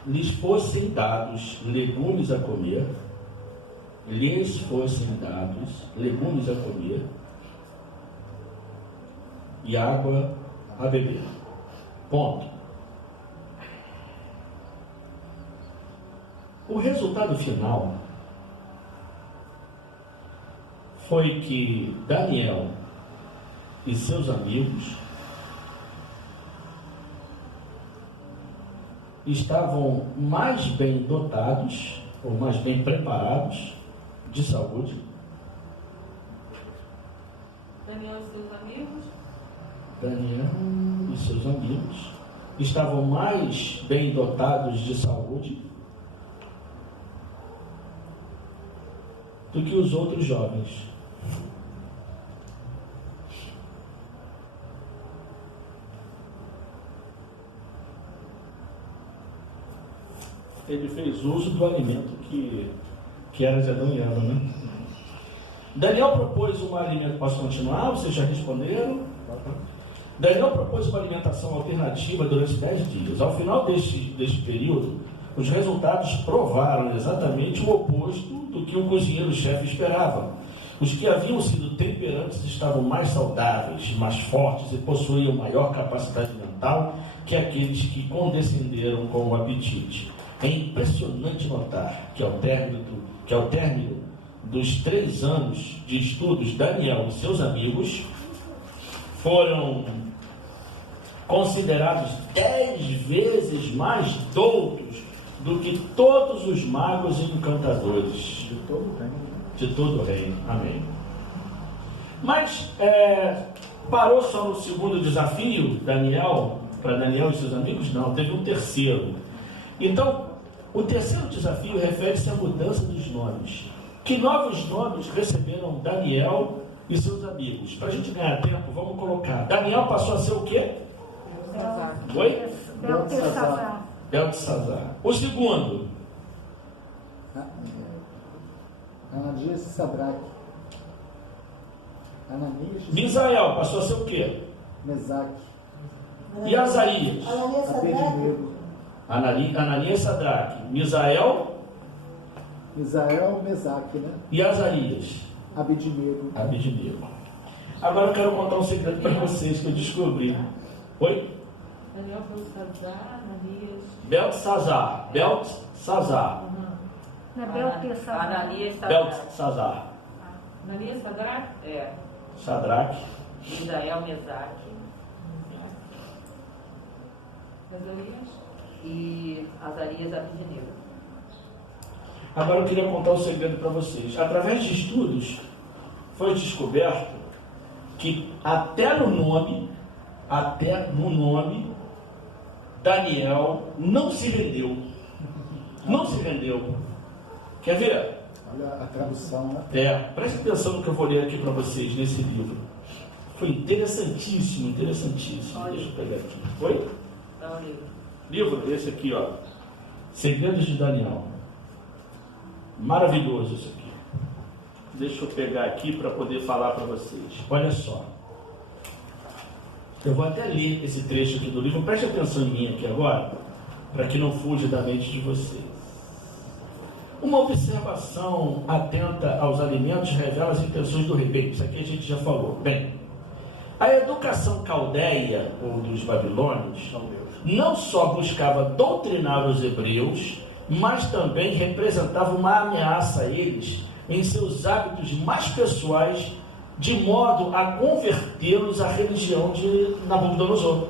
lhes fossem dados legumes a comer, e água a beber. Ponto. O resultado final foi que Daniel e seus amigos estavam mais bem dotados, ou mais bem preparados de saúde. Daniel e seus amigos estavam mais bem dotados de saúde do que os outros jovens. Ele fez uso do alimento que era de Adão e Eva, né? Daniel propôs um alimento. Posso continuar? Vocês já responderam? Daniel propôs uma alimentação alternativa durante 10 dias. Ao final deste período, os resultados provaram exatamente o oposto do que o cozinheiro-chefe esperava. Os que haviam sido temperantes estavam mais saudáveis, mais fortes e possuíam maior capacidade mental que aqueles que condescenderam com o apetite. É impressionante notar que ao término dos 3 anos de estudos, Daniel e seus amigos foram considerados 10 vezes mais doutos do que todos os magos e encantadores de todo o reino. Amém. Mas parou só no segundo desafio, para Daniel e seus amigos? Não, teve um terceiro. Então, o terceiro desafio refere-se à mudança dos nomes. Que novos nomes receberam Daniel e seus amigos? Para a gente ganhar tempo, vamos colocar. Daniel passou a ser o quê? Oi? Beltesazar. O segundo? Ananias e Sadraque. Misael passou a ser o quê? Mesaque. E Azarias? Ananias e Sadraque. Misael, Mesaque, né? E Azarias? Abednego. Agora eu quero contar um segredo para vocês que eu descobri. Oi? Daniel Beltesazar, Ananias. Beltesazar. Não é Beltesazar. Ananias Beltesazar. Ananias Sadraque? É. Sadraque. Misael, Mesaque. Azarias? E Azarias, Abednego. Agora eu queria contar um segredo para vocês. Através de estudos, foi descoberto que até no nome, Daniel não se rendeu. Não se rendeu. Quer ver? Olha a tradução, né? Preste atenção no que eu vou ler aqui para vocês nesse livro. Foi interessantíssimo. Deixa eu pegar aqui. Oi? Dá um livro. Livro, esse aqui, ó. Segredos de Daniel. Maravilhoso isso aqui. Deixa eu pegar aqui para poder falar para vocês. Olha só. Eu vou até ler esse trecho aqui do livro. Preste atenção em mim aqui agora, para que não fuja da mente de vocês. Uma observação atenta aos alimentos revela as intenções do rei. Bem, isso aqui a gente já falou. Bem, a educação caldeia, ou dos babilônios, não só buscava doutrinar os hebreus, mas também representava uma ameaça a eles em seus hábitos mais pessoais, de modo a convertê-los à religião de Nabucodonosor.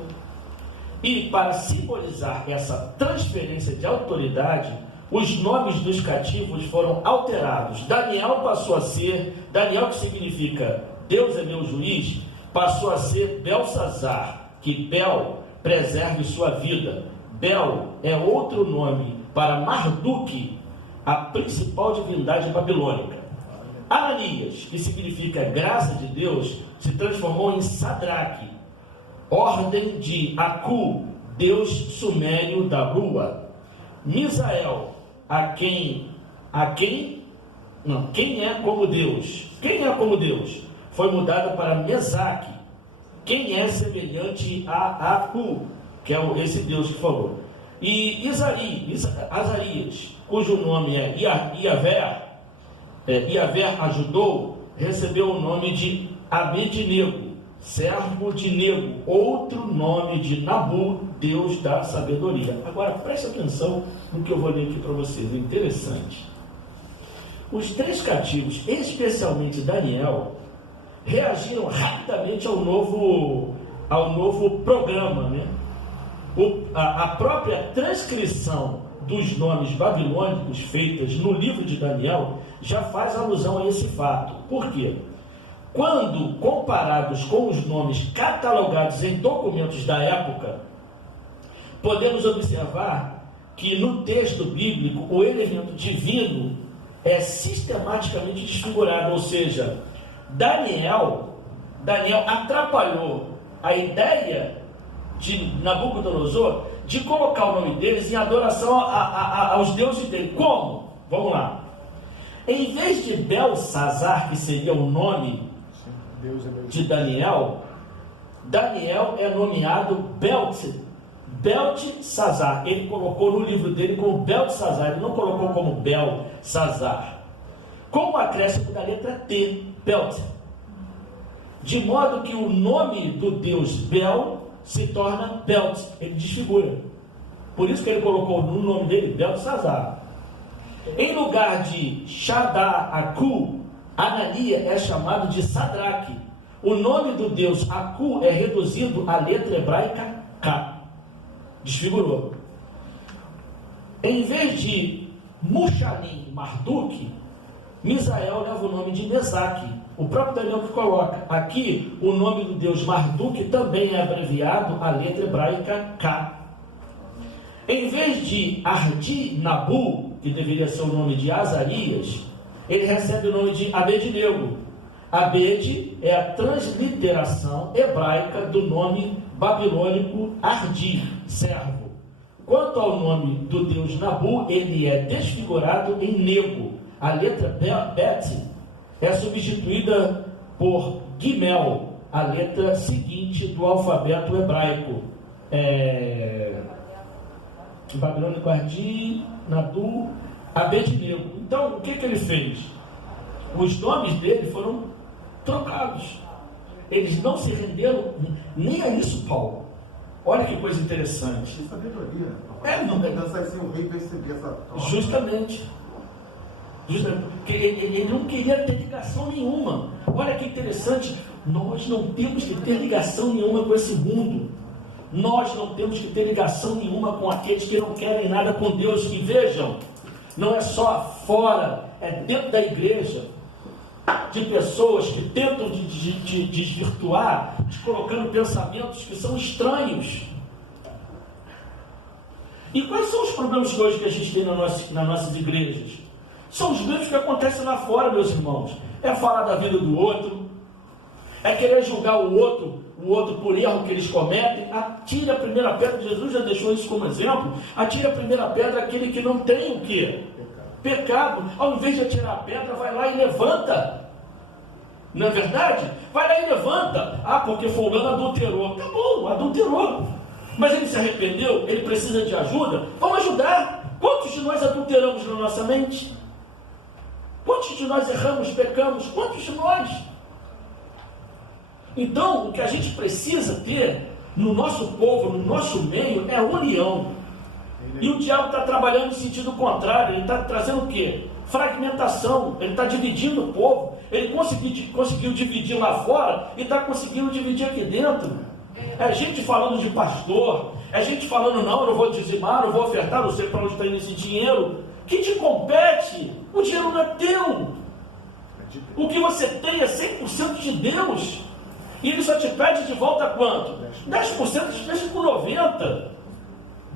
E para simbolizar essa transferência de autoridade, os nomes dos cativos foram alterados. Daniel passou a ser, Daniel, que significa Deus é meu juiz, passou a ser Belsazar, que Bel preserve sua vida. Bel é outro nome para Marduk, a principal divindade babilônica. Ananias, que significa graça de Deus, se transformou em Sadraque, ordem de Aku, deus sumério da rua. Misael, quem é como Deus? Quem é como Deus? Foi mudada para Mesaque, quem é semelhante a Aku, que é esse Deus que falou. E Azarias, cujo nome é Iavé ajudou, recebeu o nome de Abednego, servo de Nego, outro nome de Nabu, Deus da sabedoria. Agora preste atenção no que eu vou ler aqui para vocês, é interessante. Os 3 cativos, especialmente Daniel, reagiram rapidamente ao novo programa, né? A própria transcrição dos nomes babilônicos feitas no livro de Daniel já faz alusão a esse fato. Por quê? Quando comparados com os nomes catalogados em documentos da época, podemos observar que no texto bíblico o elemento divino é sistematicamente desfigurado, ou seja, Daniel atrapalhou a ideia de Nabucodonosor de colocar o nome deles em adoração aos deuses dele. Como? Vamos lá. Em vez de Belsazar, que seria o nome de Daniel, Daniel é nomeado Beltesazar. Ele colocou no livro dele como Beltesazar, ele não colocou como Belsazar, com o acréscimo da letra T, Belt, de modo que o nome do deus Bel se torna Belt, ele desfigura. Por isso que ele colocou no nome dele Beltesazar. Em lugar de Shadá-Aku, Anania é chamado de Sadraque. O nome do deus Aku é reduzido à letra hebraica K. Desfigurou. Em vez de Mushalim Marduk, Misael leva o nome de Mesaque. O próprio Daniel que coloca. Aqui, o nome do deus Marduk também é abreviado à letra hebraica K. Em vez de Ardi-Nabu, que deveria ser o nome de Azarias, ele recebe o nome de Abednego. Abed é a transliteração hebraica do nome babilônico Ardi, servo. Quanto ao nome do deus Nabu, ele é desfigurado em Nego. A letra Bet é substituída por Gimel, a letra seguinte do alfabeto hebraico. Babilônico Ardi, Nadu, Abednego. Então, o que ele fez? Os nomes dele foram trocados. Eles não se renderam nem a isso, Paulo. Olha que coisa interessante. Que sabedoria. Não é ser o rei perceber essa troca. Justamente. Porque ele não queria ter ligação nenhuma. Olha que interessante. Nós não temos que ter ligação nenhuma com esse mundo. Nós não temos que ter ligação nenhuma com aqueles que não querem nada com Deus. E vejam, não é só fora, é dentro da igreja, de pessoas que tentam desvirtuar, colocando pensamentos que são estranhos. E quais são os problemas hoje que a gente tem nas nossas igrejas? São os mesmos que acontecem lá fora, meus irmãos. É falar da vida do outro, é querer julgar o outro por erro que eles cometem. Atire a primeira pedra, Jesus já deixou isso como exemplo. Atire a primeira pedra aquele que não tem o quê? Pecado. Ao invés de atirar a pedra, vai lá e levanta. Não é verdade? Vai lá e levanta. Porque fulano adulterou. Tá bom, adulterou. Mas ele se arrependeu, ele precisa de ajuda. Vamos ajudar. Quantos de nós adulteramos na nossa mente? Quantos de nós erramos, pecamos? Quantos de nós? Então, o que a gente precisa ter no nosso povo, no nosso meio, é união. E o diabo está trabalhando no sentido contrário. Ele está trazendo o quê? Fragmentação. Ele está dividindo o povo. Ele conseguiu dividir lá fora e está conseguindo dividir aqui dentro. É gente falando de pastor, é gente falando, não, eu não vou dizimar, não vou ofertar, não sei para onde está indo esse dinheiro. Que te compete? O dinheiro não é teu. O que você tem é 100% de Deus. E ele só te pede de volta quanto? 10%, te deixa por 90%.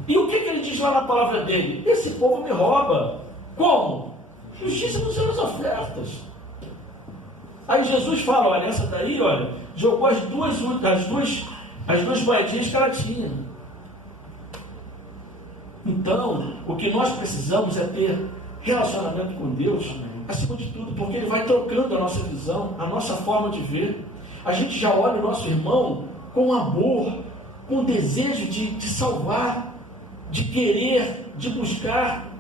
E o que ele diz lá na palavra dele? Esse povo me rouba. Como? Justiça nos seus ofertas. Aí Jesus fala, olha, essa daí, olha, jogou as duas moedinhas que ela tinha. Então, o que nós precisamos é ter relacionamento com Deus, acima de tudo, porque Ele vai trocando a nossa visão, a nossa forma de ver. A gente já olha o nosso irmão com amor, com desejo de salvar, de querer, de buscar.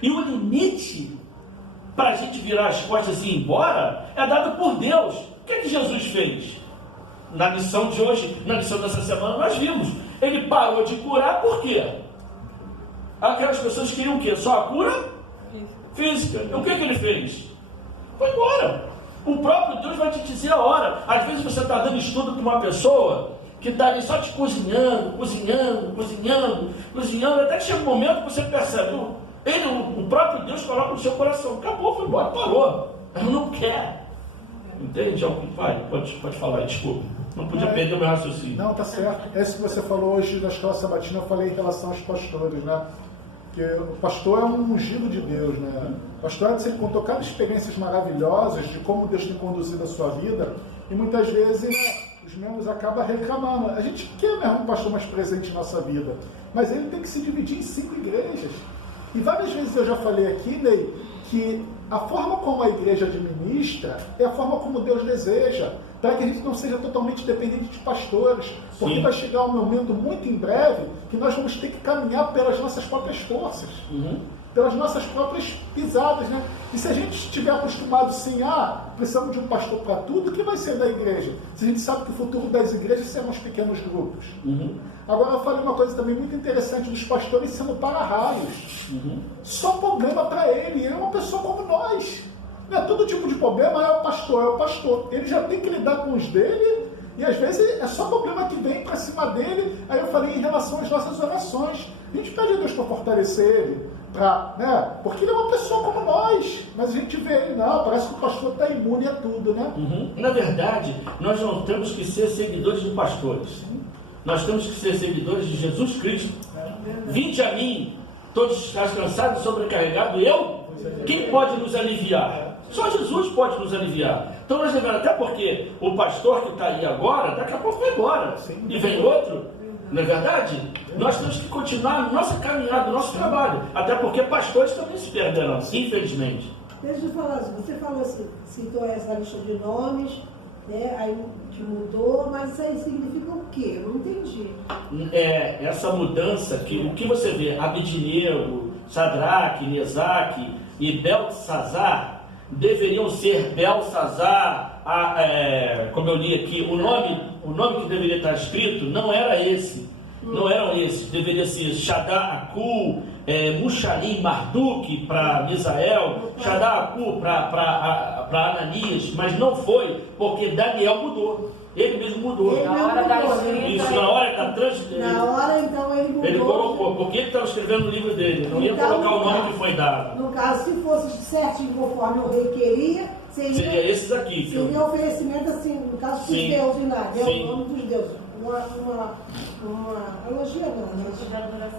E o limite para a gente virar as costas e ir embora é dado por Deus. O que Jesus fez? Na lição de hoje, na lição dessa semana, nós vimos. Ele parou de curar, por quê? Aquelas pessoas queriam o quê? Só a cura física. E o que ele fez? Foi embora. O próprio Deus vai te dizer a hora. Às vezes você está dando estudo para uma pessoa que está ali só te cozinhando, até que chega um momento que você percebe, o próprio Deus coloca no seu coração, acabou, foi embora, parou. Ela não quer. Entende? Vai, pode falar, desculpa. Não podia perder o meu raciocínio. Não, tá certo. Esse que você falou hoje na escola sabatina, eu falei em relação aos pastores, né? Que o pastor é um ungido de Deus, né? O pastor ele contou cada experiências maravilhosas de como Deus tem conduzido a sua vida, e muitas vezes, né, os membros acabam reclamando. A gente quer mesmo um pastor mais presente em nossa vida, mas ele tem que se dividir em 5 igrejas. E várias vezes eu já falei aqui, Ney, que a forma como a igreja administra é a forma como Deus deseja, para que a gente não seja totalmente dependente de pastores, porque vai chegar um momento muito em breve que nós vamos ter que caminhar pelas nossas próprias forças, pelas nossas próprias pisadas, né? E se a gente estiver acostumado assim, precisamos de um pastor para tudo, o que vai ser da igreja? Se a gente sabe que o futuro das igrejas serão os pequenos grupos. Agora eu falei uma coisa também muito interessante dos pastores sendo para-raios. Só problema para ele é uma pessoa como nós. Não é todo tipo de problema, é o pastor. Ele já tem que lidar com os dele, e às vezes é só problema que vem para cima dele. Aí eu falei em relação às nossas orações. A gente pede a Deus para fortalecer ele, porque ele é uma pessoa como nós, mas a gente vê ele, parece que o pastor está imune a tudo, né? Na verdade, nós não temos que ser seguidores de pastores. Nós temos que ser seguidores de Jesus Cristo. Vinde a mim, todos estás cansados e sobrecarregados, quem pode nos aliviar? Só Jesus pode nos aliviar. Então nós devemos, até porque o pastor que está aí agora, daqui a pouco vai embora. E vem outro, não é verdade? Nós temos que continuar na nossa caminhada, no nosso trabalho. Até porque pastores também se perderão, infelizmente. Deixa eu falar assim, você falou assim, citou essa lista de nomes, né? Aí que mudou, mas isso aí significa o quê? Eu não entendi. Essa mudança, o que você vê, Abednego, Sadraque, Mesaque e Beltesazar, deveriam ser Belsazar, como eu li aqui, o nome que deveria estar escrito não era esse. Não eram esses, deveria ser Shadá-Aku, Musharim, Marduk para Misael, Shadá-Aku para Ananias, mas não foi, porque Daniel mudou. Ele mesmo mudou. Na hora da escrita. Isso, na hora da transcrição. Na hora, então, ele mudou. Ele colocou, porque ele estava escrevendo o livro dele, não ia colocar o nome que foi dado. No caso, se fosse certinho conforme o rei queria, seria esses aqui. Seria oferecimento assim, no caso dos deuses lá, deu o nome dos deuses. Uma elogia não,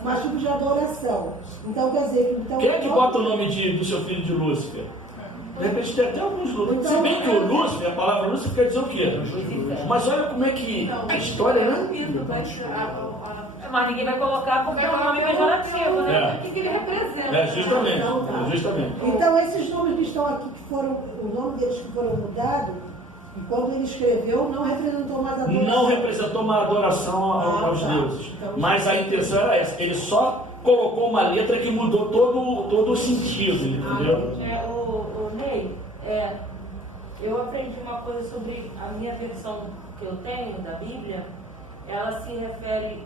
mas tipo de adoração. Então, quer dizer... Quem é que bota o nome do seu filho de Lúcifer? De repente tem até alguns Lúcifer. Se bem que o Lúcifer, a palavra Lúcifer quer dizer o quê? Mas olha como é que a história, né? Mas ninguém vai colocar porque é um nome pejorativo, né? O que ele representa. Justamente. Então, esses nomes que estão aqui, o nome deles que foram mudados, e quando ele escreveu, não representou mais a adoração. Não representou uma adoração aos deuses. Então, mas a intenção era essa. Ele só colocou uma letra que mudou todo o sentido, entendeu? Ney, eu aprendi uma coisa sobre a minha versão que eu tenho da Bíblia. Ela se refere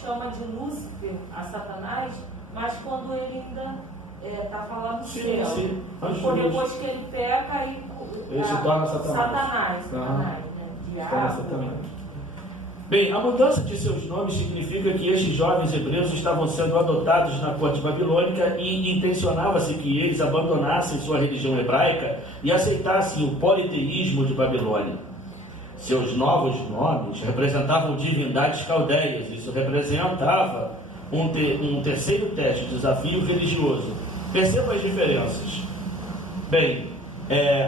chama de Lúcifer a Satanás, mas quando ele ainda está falando de Deus. Sim. Depois que ele peca, aí ele se torna Satanás. Né? Diabo. Bem, a mudança de seus nomes significa que estes jovens hebreus estavam sendo adotados na corte babilônica e intencionava-se que eles abandonassem sua religião hebraica e aceitassem o politeísmo de Babilônia. Seus novos nomes representavam divindades caldeias. Isso representava um terceiro teste, desafio religioso. Perceba as diferenças. Bem,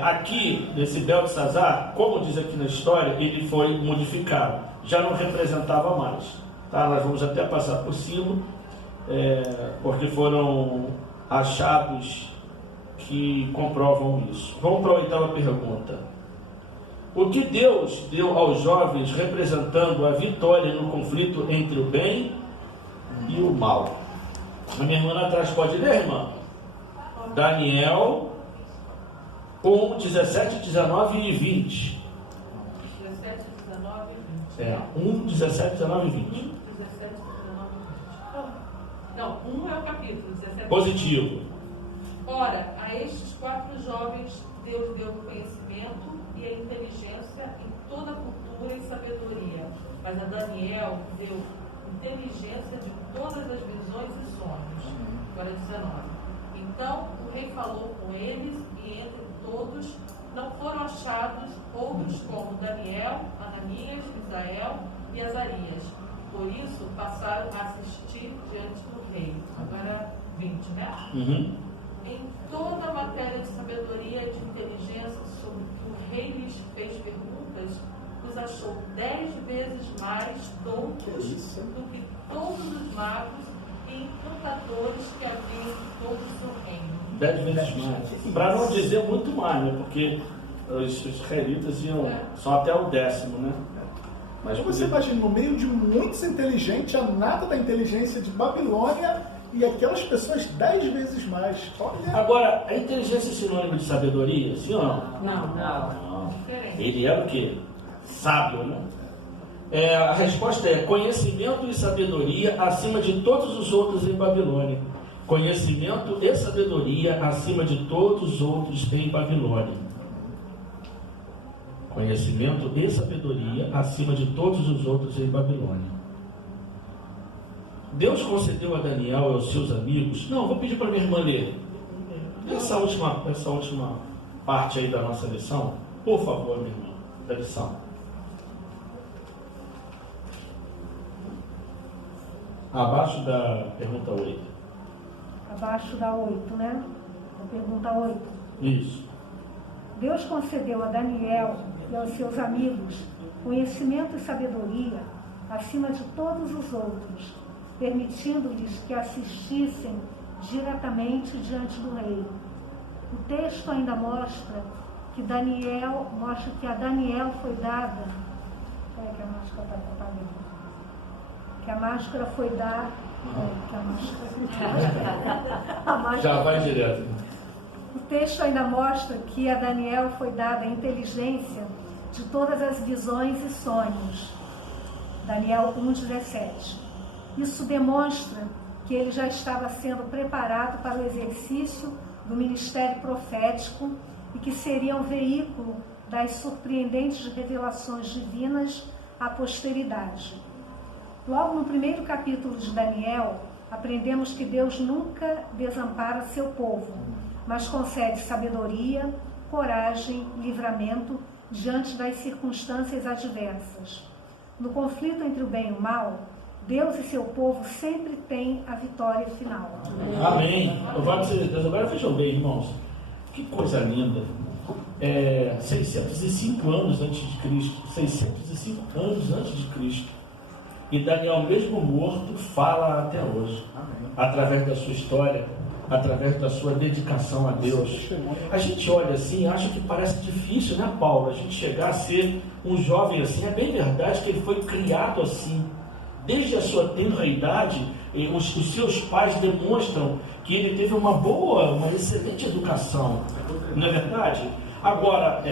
aqui, nesse Beltesazar, como diz aqui na história, ele foi modificado. Já não representava mais. Tá? Nós vamos até passar por cima, porque foram achados que comprovam isso. Vamos para a oitava pergunta. O que Deus deu aos jovens representando a vitória no conflito entre o bem e o mal? A minha irmã lá atrás pode ler, irmã? Daniel 1, 17, 19 e 20. 17, 19 e 20. 1, 17, 19 e 20. 17, 19 e 20. Não, 1 é o capítulo, 17. Positivo. Ora, a estes 4 jovens Deus deu conhecimento e a inteligência em toda cultura e sabedoria. Mas a Daniel deu inteligência de todas as visões e sonhos. Agora 19. Então o rei falou com eles e entre todos não foram achados outros como Daniel, Ananias, Misael e Azarias. Por isso passaram a assistir diante do rei. Agora 20, né? Uhum. Em toda a matéria de sabedoria e de inteligência sobre que o rei lhes fez perguntas, os achou 10 vezes mais doutos do que todos os magos e encantadores que haviam em todo o seu reino. 10 vezes mais. Para não dizer muito mais, né? Porque os israelitas são até o 10º, né? Mas você imagina, no meio de muitos inteligentes, a nata da inteligência de Babilônia e aquelas pessoas 10 vezes mais. Olha. Agora, a inteligência é sinônimo de sabedoria, sim ou não? Não. Ele era o quê? Sábio, né? A resposta é conhecimento e sabedoria acima de todos os outros em Babilônia. Conhecimento e sabedoria acima de todos os outros em Babilônia. Conhecimento e sabedoria acima de todos os outros em Babilônia. Deus concedeu a Daniel e aos seus amigos. Não, vou pedir para minha irmã ler essa última parte aí da nossa lição. Por favor, minha irmã, da lição. Abaixo da pergunta 8. Abaixo da 8, né? A pergunta 8. Isso. Deus concedeu a Daniel e aos seus amigos conhecimento e sabedoria acima de todos os outros, permitindo-lhes que assistissem diretamente diante do rei. O texto ainda mostra que a Daniel foi dada. Peraí que a máscara está apagando. Que a máscara foi dada. Já vai direto. O texto ainda mostra que a Daniel foi dada a inteligência de todas as visões e sonhos. Daniel 1,17. Isso demonstra que ele já estava sendo preparado para o exercício do ministério profético e que seria um veículo das surpreendentes revelações divinas à posteridade. Logo no primeiro capítulo de Daniel, aprendemos que Deus nunca desampara seu povo, mas concede sabedoria, coragem, livramento diante das circunstâncias adversas. No conflito entre o bem e o mal, Deus e seu povo sempre têm a vitória final. Amém. Louvado seja Deus. Agora vejam bem, irmãos. Que coisa linda. 605 anos antes de Cristo. 605 anos antes de Cristo. E Daniel, mesmo morto, fala até hoje. Através da sua história, através da sua dedicação a Deus. A gente olha assim, acha que parece difícil, né, Paulo? A gente chegar a ser um jovem assim. É bem verdade que ele foi criado assim. Desde a sua tenra idade, os seus pais demonstram que ele teve uma excelente educação. Não é verdade? Agora,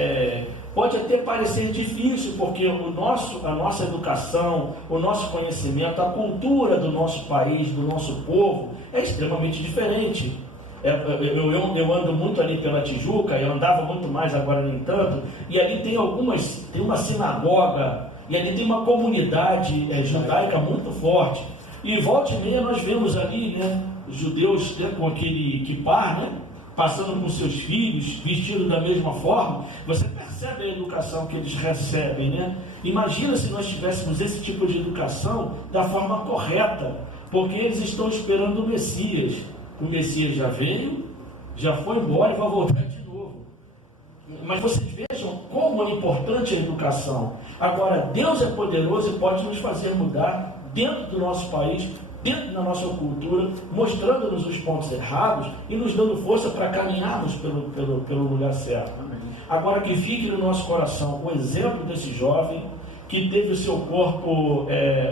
pode até parecer difícil, porque a nossa educação, o nosso conhecimento, a cultura do nosso país, do nosso povo, é extremamente diferente. Eu ando muito ali pela Tijuca, eu andava muito mais, agora nem tanto, e ali tem uma sinagoga, e ali tem uma comunidade judaica muito forte. E volta e meia nós vemos ali, né, judeus, né, com aquele kippah, né, passando com seus filhos, vestidos da mesma forma. Você percebe a educação que eles recebem, né? Imagina se nós tivéssemos esse tipo de educação da forma correta, porque eles estão esperando o Messias. O Messias já veio, já foi embora e vai voltar de novo. Mas vocês vejam como é importante a educação. Agora, Deus é poderoso e pode nos fazer mudar dentro do nosso país, dentro da nossa cultura, mostrando-nos os pontos errados e nos dando força para caminharmos pelo lugar certo. Agora, que fique no nosso coração o exemplo desse jovem que teve o seu corpo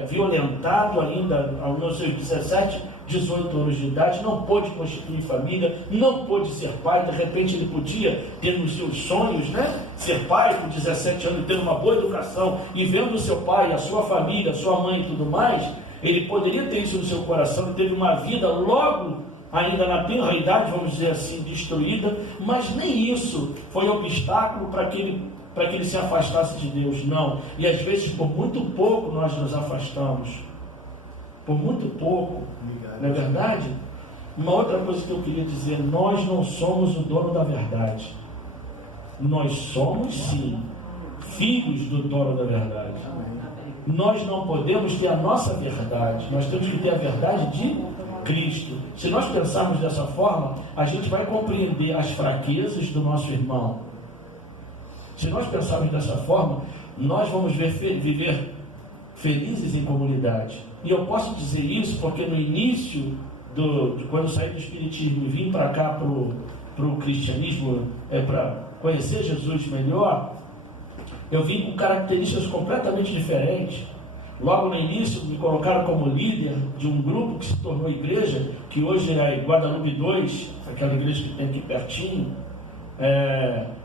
violentado ainda aos seus 17, 18 anos de idade, não pôde constituir família, não pôde ser pai. De repente ele podia ter nos seus sonhos, né, ser pai com 17 anos, ter uma boa educação, e vendo o seu pai, a sua família, a sua mãe e tudo mais, ele poderia ter isso no seu coração. Ele teve uma vida logo ainda na tenra idade, vamos dizer assim, destruída, mas nem isso foi obstáculo para que ele se afastasse de Deus, não. E às vezes por muito pouco nós nos afastamos, por muito pouco, não é verdade? Uma outra coisa que eu queria dizer: nós não somos o dono da verdade, nós somos sim filhos do dono da verdade. Nós não podemos ter a nossa verdade, nós temos que ter a verdade de Cristo. Se nós pensarmos dessa forma, a gente vai compreender as fraquezas do nosso irmão. Se nós pensarmos dessa forma, nós vamos viver felizes em comunidade. E eu posso dizer isso porque no início, quando eu saí do Espiritismo e vim para cá para o cristianismo, para conhecer Jesus melhor, eu vim com características completamente diferentes. Logo no início me colocaram como líder de um grupo que se tornou igreja, que hoje é Guadalupe 2, aquela igreja que tem aqui pertinho.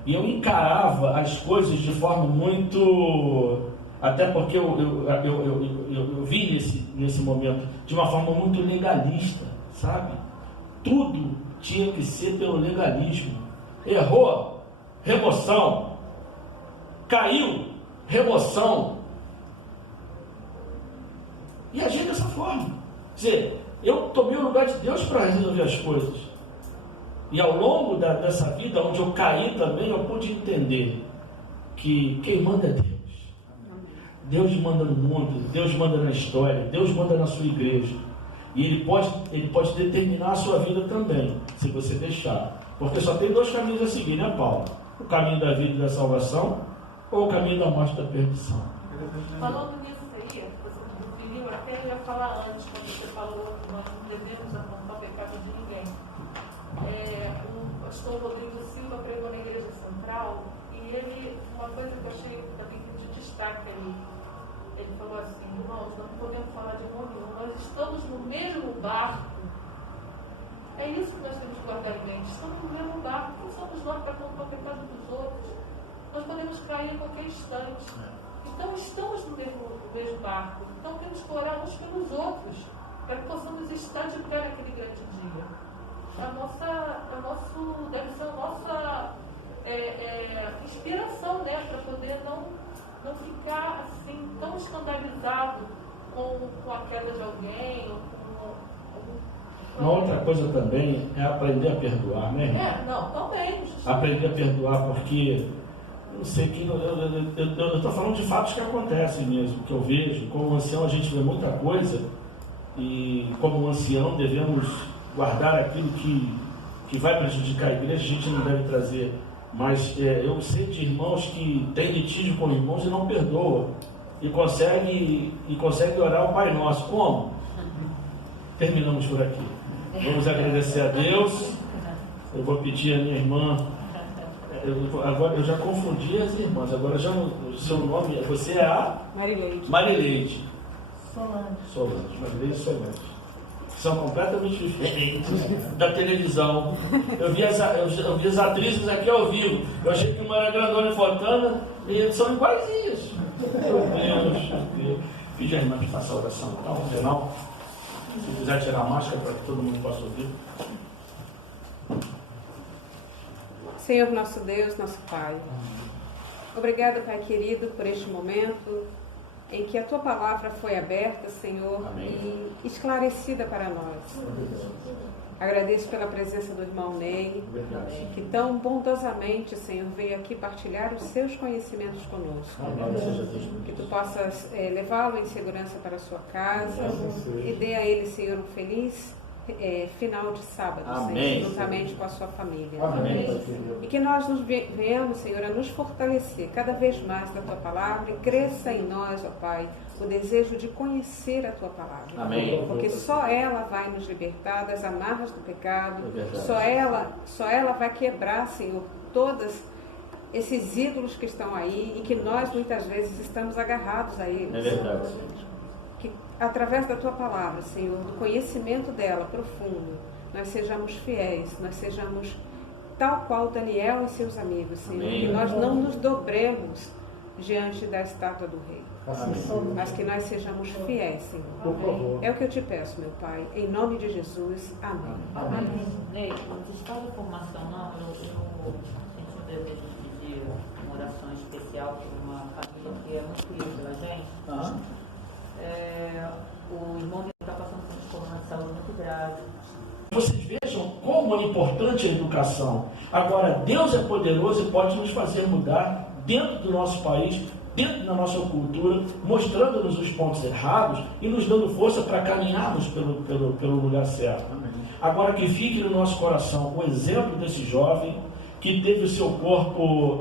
E eu encarava as coisas de forma muito... Até porque eu vi nesse momento de uma forma muito legalista, sabe? Tudo tinha que ser pelo legalismo. Errou, remoção. Caiu, remoção. E agir dessa forma. Quer dizer, eu tomei o lugar de Deus para resolver as coisas. E ao longo dessa vida, onde eu caí também, eu pude entender que quem manda é Deus. Deus manda no mundo, Deus manda na história, Deus manda na sua igreja. E Ele pode determinar a sua vida também, se você deixar. Porque só tem dois caminhos a seguir, né, Paulo? O caminho da vida e da salvação, ou o caminho da morte e da perdição. Falando nisso aí, você definiu, até eu ia falar antes, quando você falou que nós não devemos apontar o pecado de ninguém. O pastor Rodrigo Silva pregou na Igreja Central, e ele, uma coisa que eu achei também de destaque ali, ele falou assim: irmãos, nós não podemos falar de irmão nenhum, nós estamos no mesmo barco. É isso que nós temos que guardar em mente, estamos no mesmo barco. Quem somos nós para contar o pecado dos outros? Nós podemos cair a qualquer instante. Então estamos no mesmo barco. Então temos que orar uns pelos outros, para que possamos estar de pé naquele grande dia. Deve ser a nossa inspiração, né, para poder não ficar assim tão escandalizado com a queda de alguém. Uma outra coisa também é aprender a perdoar, né? Também. Aprender a perdoar, porque não sei que eu estou falando de fatos que acontecem mesmo, que eu vejo. Como ancião a gente vê muita coisa, e como ancião devemos guardar aquilo que vai prejudicar a igreja. A gente não deve trazer. Mas eu sei de irmãos que têm litígio com irmãos e não perdoam, e consegue orar o Pai Nosso. Como? Terminamos por aqui. Vamos agradecer a Deus. Eu vou pedir a minha irmã. Agora eu já confundi as irmãs. Agora já o seu nome, você é a Marileide. Marileide. Solange. Marileide Solange. são completamente diferentes da televisão. Eu vi as atrizes aqui ao vivo. Eu achei que uma era Grandona e Fontana e são iguaizinhas. Meu Deus. Pedi a irmã que faça a oração. Então, no final, se quiser tirar a máscara para que todo mundo possa ouvir. Senhor nosso Deus, nosso Pai, obrigada, Pai querido, por este momento em que a Tua palavra foi aberta, Senhor, Amém. E esclarecida para nós. Agradeço pela presença do irmão Ney, que tão bondosamente, Senhor, veio aqui partilhar os seus conhecimentos conosco. Que Tu possas levá-lo em segurança para a sua casa e dê a ele, Senhor, um feliz final de sábado, Amém. Senhor, juntamente com a sua família. Amém. E que nós venhamos, Senhor, a nos fortalecer cada vez mais da Tua palavra e cresça em nós, ó Pai, o desejo de conhecer a Tua palavra. Amém. Porque só ela vai nos libertar das amarras do pecado, só ela vai quebrar, Senhor, todos esses ídolos que estão aí e que nós muitas vezes estamos agarrados a eles. É verdade. Que através da Tua palavra, Senhor, do conhecimento dela profundo, nós sejamos fiéis, nós sejamos tal qual Daniel e seus amigos, Senhor. Amém. Que nós não nos dobremos diante da estátua do rei, Amém. mas que nós sejamos fiéis, Senhor. Por favor. É o que eu te peço, meu Pai, em nome de Jesus. Amém. Amém. Ney, não desfala a formação, não. Eu senti o desejo de pedir uma oração especial por uma família que é muito querida pela gente. O irmão está passando por um problema de saúde muito grave. Vocês vejam como é importante a educação. Agora, Deus é poderoso e pode nos fazer mudar dentro do nosso país, dentro da nossa cultura, mostrando-nos os pontos errados e nos dando força para caminharmos pelo lugar certo. Agora, que fique no nosso coração o exemplo desse jovem que teve o seu corpo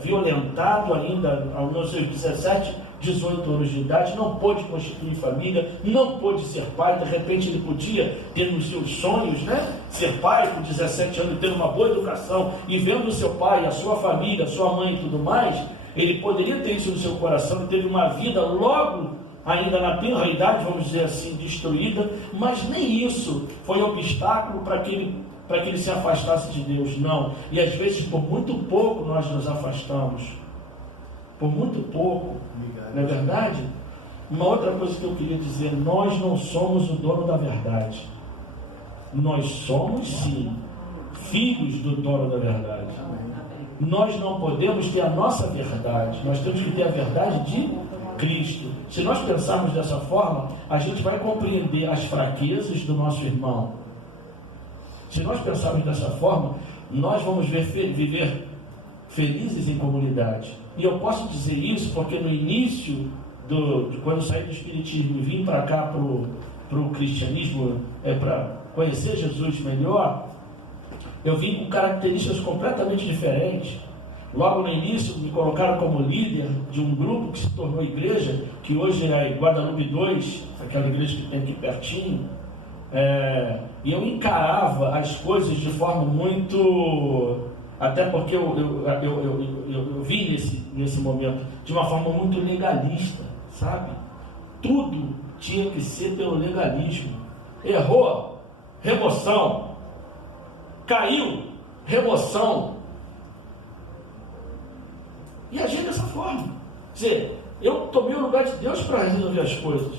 violentado ainda aos seus 17, 18 anos de idade, não pôde constituir família, não pôde ser pai. De repente ele podia ter nos seus sonhos, né, ser pai com 17 anos, ter uma boa educação, e vendo o seu pai, a sua família, a sua mãe e tudo mais, ele poderia ter isso no seu coração e teve uma vida logo ainda na tenra idade, vamos dizer assim, destruída, mas nem isso foi obstáculo para que ele se afastasse de Deus, não. E às vezes por muito pouco nós nos afastamos, por muito pouco, não é verdade? Uma outra coisa que eu queria dizer: nós não somos o dono da verdade, nós somos sim filhos do dono da verdade. Nós não podemos ter a nossa verdade, nós temos que ter a verdade de Cristo. Se nós pensarmos dessa forma, a gente vai compreender as fraquezas do nosso irmão. Se nós pensarmos dessa forma, nós vamos viver felizes em comunidade. E eu posso dizer isso porque no início, quando eu saí do Espiritismo e vim para cá para o cristianismo, para conhecer Jesus melhor, eu vim com características completamente diferentes. Logo no início me colocaram como líder de um grupo que se tornou igreja, que hoje é Guadalupe 2, aquela igreja que tem aqui pertinho. E eu encarava as coisas de forma muito... Até porque eu vi nesse momento de uma forma muito legalista, sabe? Tudo tinha que ser pelo legalismo. Errou, remoção. Caiu, remoção. E agir dessa forma. Quer dizer, eu tomei o lugar de Deus para resolver as coisas.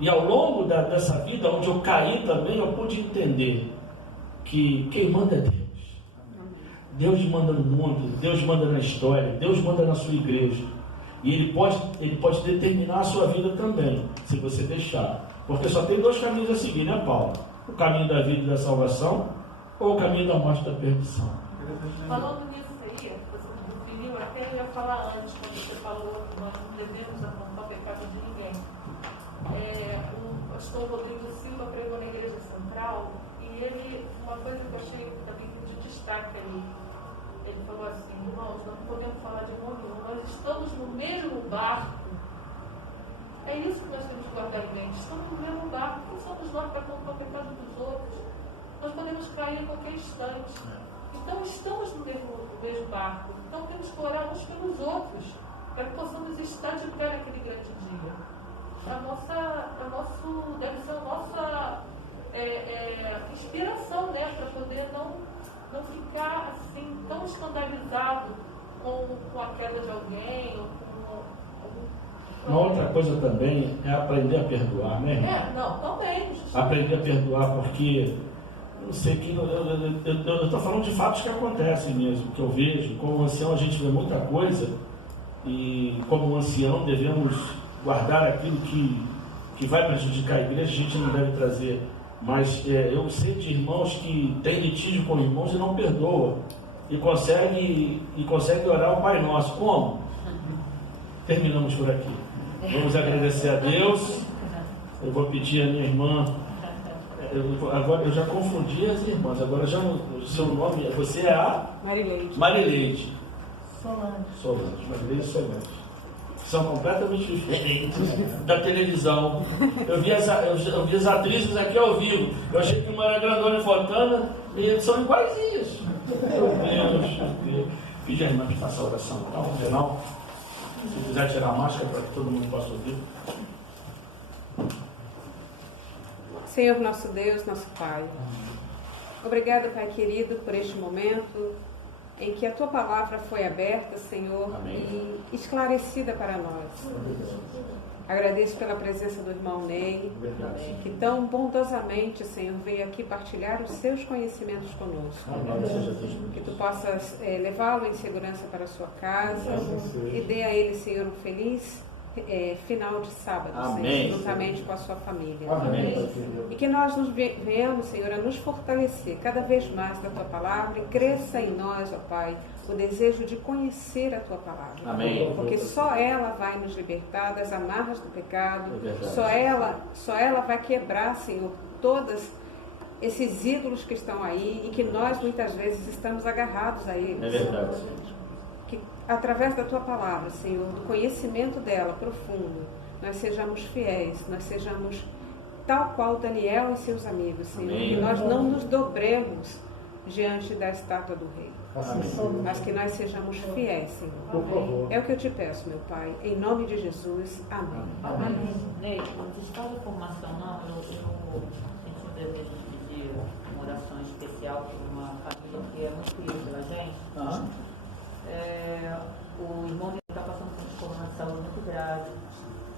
E ao longo dessa vida, onde eu caí também, eu pude entender que quem manda é Deus. Deus manda no mundo, Deus manda na história, Deus manda na sua igreja. E Ele pode determinar a sua vida também, se você deixar. Porque só tem dois caminhos a seguir, né, Paulo? O caminho da vida e da salvação, ou o caminho da morte e da perdição. Falando nisso aí, você definiu, até eu ia falar antes, quando você falou que nós não devemos apontar o pecado de ninguém. O pastor Rodrigo Silva pregou na Igreja Central, e ele, uma coisa que eu achei também de destaque ali, ele falou assim: irmãos, nós não podemos falar de irmão nenhum, nós estamos no mesmo barco. É isso que nós temos que guardar em mente, estamos no mesmo barco. Quem somos nós para apontar o pecado dos outros? Nós podemos cair a qualquer instante. Então estamos no mesmo barco. Então temos que orar uns pelos outros, para que possamos estar de pé naquele grande dia. Deve ser a nossa inspiração, né? Para poder não ficar assim tão escandalizado com a queda de alguém ou com uma outra coisa também é aprender a perdoar, né? Também. Aprender a perdoar, porque eu sei que eu estou falando de fatos que acontecem mesmo, que eu vejo. Como ancião a gente vê muita coisa e como ancião devemos guardar aquilo que vai prejudicar a igreja, a gente não deve trazer. Mas eu sei de irmãos que têm litígio com irmãos e não perdoa e consegue orar o Pai Nosso. Como? Terminamos por aqui. Vamos agradecer a Deus. Eu vou pedir a minha irmã. Agora eu já confundi as irmãs. Agora já o seu nome. Você é a Marileide. Marileide. Solange. Marileide e Solange. São completamente diferentes da televisão. Eu vi as atrizes aqui ao vivo. Eu achei que uma era Grandona e Fontana e são iguaizinhas. Meu Deus. Pedir a irmã que faça a oração no final. Se quiser tirar a máscara para que todo mundo possa ouvir. Senhor nosso Deus, nosso Pai, obrigado, Pai querido, por este momento em que a Tua palavra foi aberta, Senhor, e esclarecida para nós. Agradeço pela presença do irmão Ney, que tão bondosamente, Senhor, veio aqui partilhar os seus conhecimentos conosco. Que Tu possas levá-lo em segurança para a sua casa e dê a ele, Senhor, um feliz final de sábado, Senhor, juntamente com a sua família. E que nós venhamos, Senhor, a nos fortalecer cada vez mais da Tua palavra e cresça em nós, ó Pai, o desejo de conhecer a Tua palavra. Porque só ela vai nos libertar das amarras do pecado, só ela vai quebrar, Senhor, todos esses ídolos que estão aí e que nós muitas vezes estamos agarrados a eles. É verdade. Que através da Tua palavra, Senhor, do conhecimento dela profundo, nós sejamos fiéis, nós sejamos tal qual Daniel e seus amigos, Senhor, que nós não nos dobremos diante da estátua do rei, mas que nós sejamos fiéis, Senhor. É o que eu te peço, meu Pai, em nome de Jesus. Amém. Ney, não desfaz a formação, não. Eu senti o desejo de pedir uma oração especial por uma família que é muito querida pela gente.